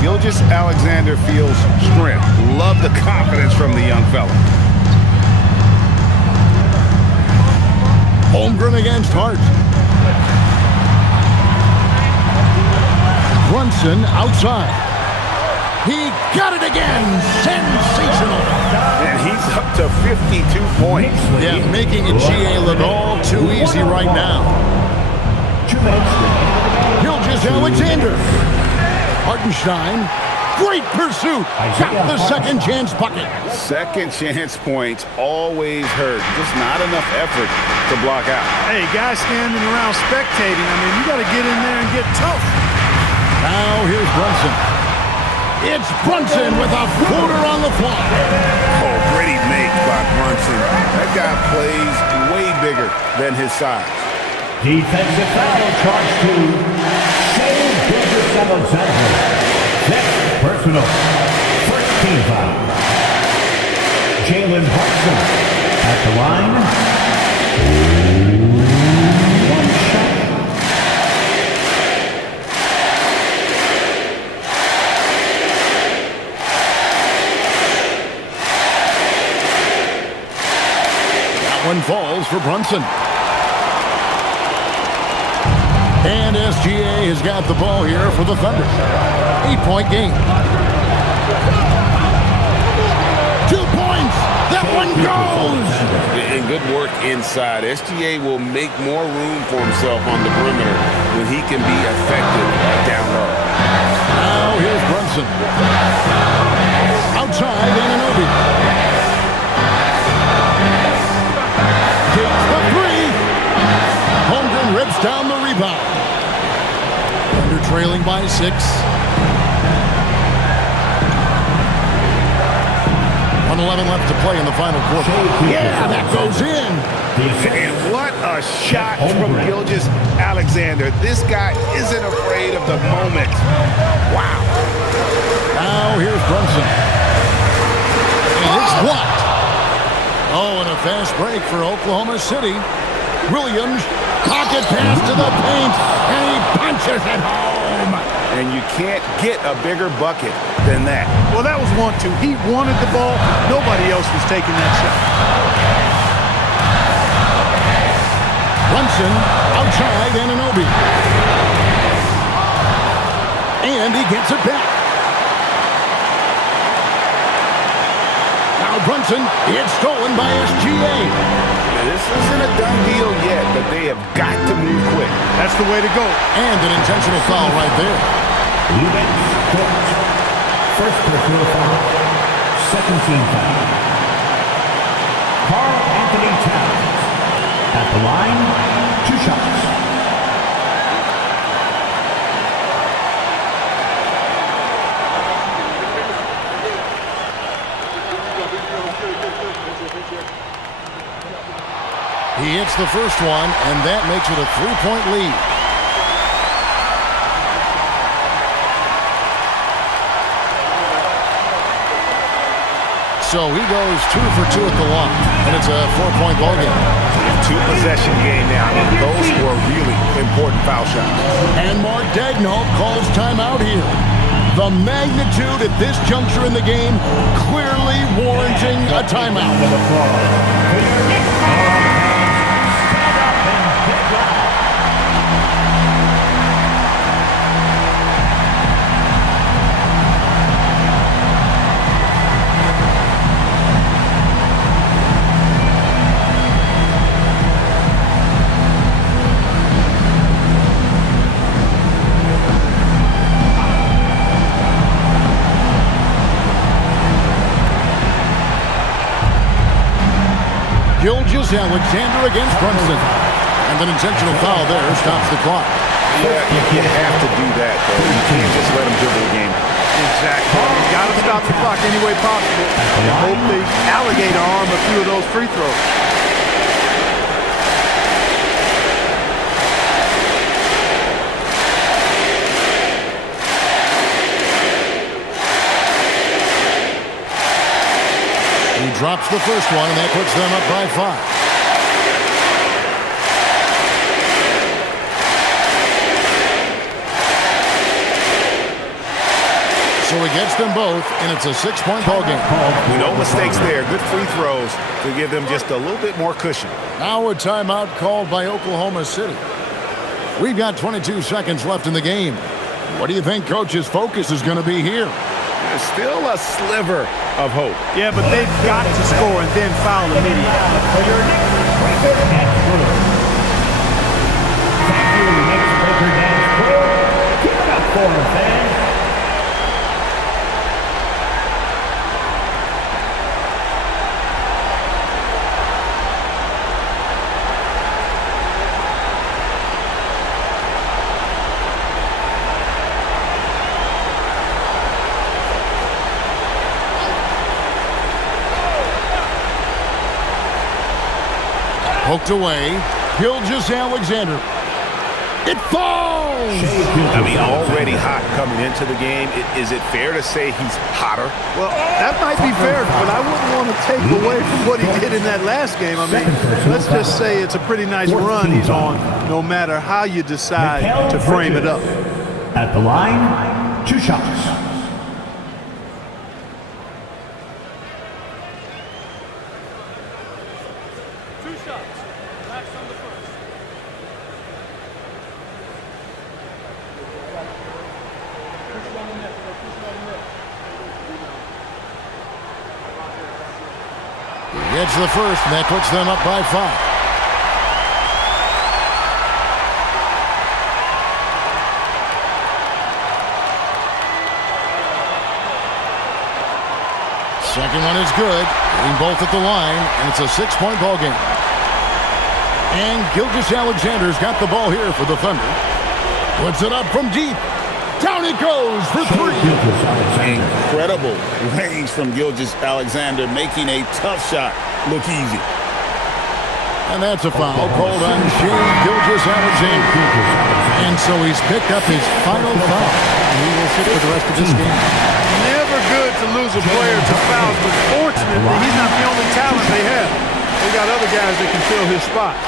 Gilgeous Alexander feels strength. Love the confidence from the young fella. Holmgren against Hart. Brunson outside. He got it again. Sensational. And he's up to 52 points. Yeah, making it GA look all too easy right now. Gilgeous-Alexander. Hartenstein. Great pursuit. Got the second chance bucket. Second chance points always hurt. Just not enough effort to block out. Hey, guys standing around spectating, I mean, you got to get in there and get tough. Now here's Brunson. It's Brunson with a floater on the fly. Oh, great make by Brunson. That guy plays way bigger than his size. Defensive foul charge to Gilgeous-Alexander. Next, personal. First team foul. Jalen Brunson at the line. One shot. That one falls for Brunson. And SGA has got the ball here for the Thunder. 8-point game. 2 points. That one goes. And good work inside. SGA will make more room for himself on the perimeter when he can be effective down low. Now here's Brunson. Outside, Anunoby. Takes the three. Holmgren rips down the rebound. Thunder trailing by 6. 1:11 left to play in the final quarter. Yeah, that goes in. And what a shot from Gilgeous-Alexander. This guy isn't afraid of the moment. Wow. Now here's Brunson. And it's blocked. Oh, and a fast break for Oklahoma City. Williams, pocket pass to the paint, and he punches it home. And you can't get a bigger bucket than that. Well, that was 1-2. He wanted the ball. Nobody else was taking that shot. Brunson outside Anunoby. And he gets it back. Now Brunson, it's stolen by SGA. This isn't a done deal yet, but they have got to move quick. That's the way to go. And an intentional foul right there. First personal foul. Second team foul. Karl Anthony Towns at the line. 2 shots. He hits the first one, and that makes it a 3-point lead. So he goes 2 for 2 at the line, and it's a 4-point ball game. 2-possession game now, and those were really important foul shots. And Mark Daigneault calls timeout here. The magnitude at this juncture in the game clearly warranting a timeout. Gilgeous-Alexander against Brunson. And an intentional foul there stops the clock. Yeah, you have to do that, though. You can't just let them dribble the game. Exactly. You got to stop the clock any way possible. And hope the alligator arm a few of those free throws. He drops the first one, and that puts them up by 5. So he gets them both, and it's a 6-point ball game. No mistakes there. Good free throws to give them just a little bit more cushion. Now a timeout called by Oklahoma City. We've got 22 seconds left in the game. What do you think Coach's focus is going to be here? There's still a sliver of hope. Yeah, but they've got to score and then foul immediately. For your Knicks, Knicks fans. Poked away. Gilgeous-Alexander. It falls! I mean, already hot coming into the game. Is it fair to say he's hotter? Well, that might be fair, but I wouldn't want to take away from what he did in that last game. I mean, let's just say it's a pretty nice run he's on, no matter how you decide to frame it up. At the line, 2 shots. Gets the first, and that puts them up by 5. Second one is good. Getting both at the line, and it's a 6-point ball game. And Gilgeous-Alexander's got the ball here for the Thunder. Puts it up from deep. Down it goes for 3. Incredible range from Gilgeous-Alexander, making a tough shot look easy. And that's a foul called on Shai Gilgeous-Alexander. And so he's picked up his final foul. He will sit for the rest of this game. Never good to lose a player to fouls, but fortunately, he's not the only talent they have. They got other guys that can fill his spot.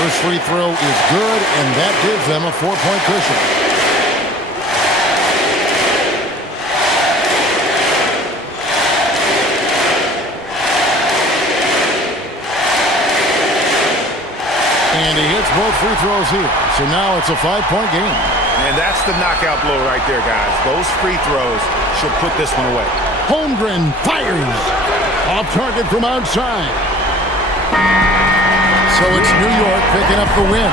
First free throw is good, and that gives them a 4-point cushion. And he hits both free throws here. So now it's a 5-point game. And that's the knockout blow right there, guys. Those free throws should put this one away. Holmgren fires. Off target from outside. So it's New York picking up the win.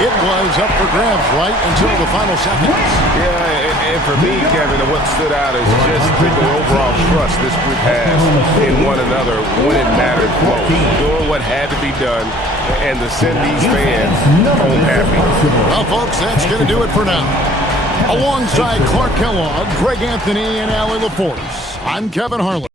It was up for grabs right until the final seconds. Yeah, and for me, Kevin, what stood out is just the overall trust this group has in one another when it mattered most. Doing what had to be done and to send these fans home happy. Well, folks, that's going to do it for now. Alongside Clark Kellogg, Greg Anthony, and Allie LaForce, I'm Kevin Harlan.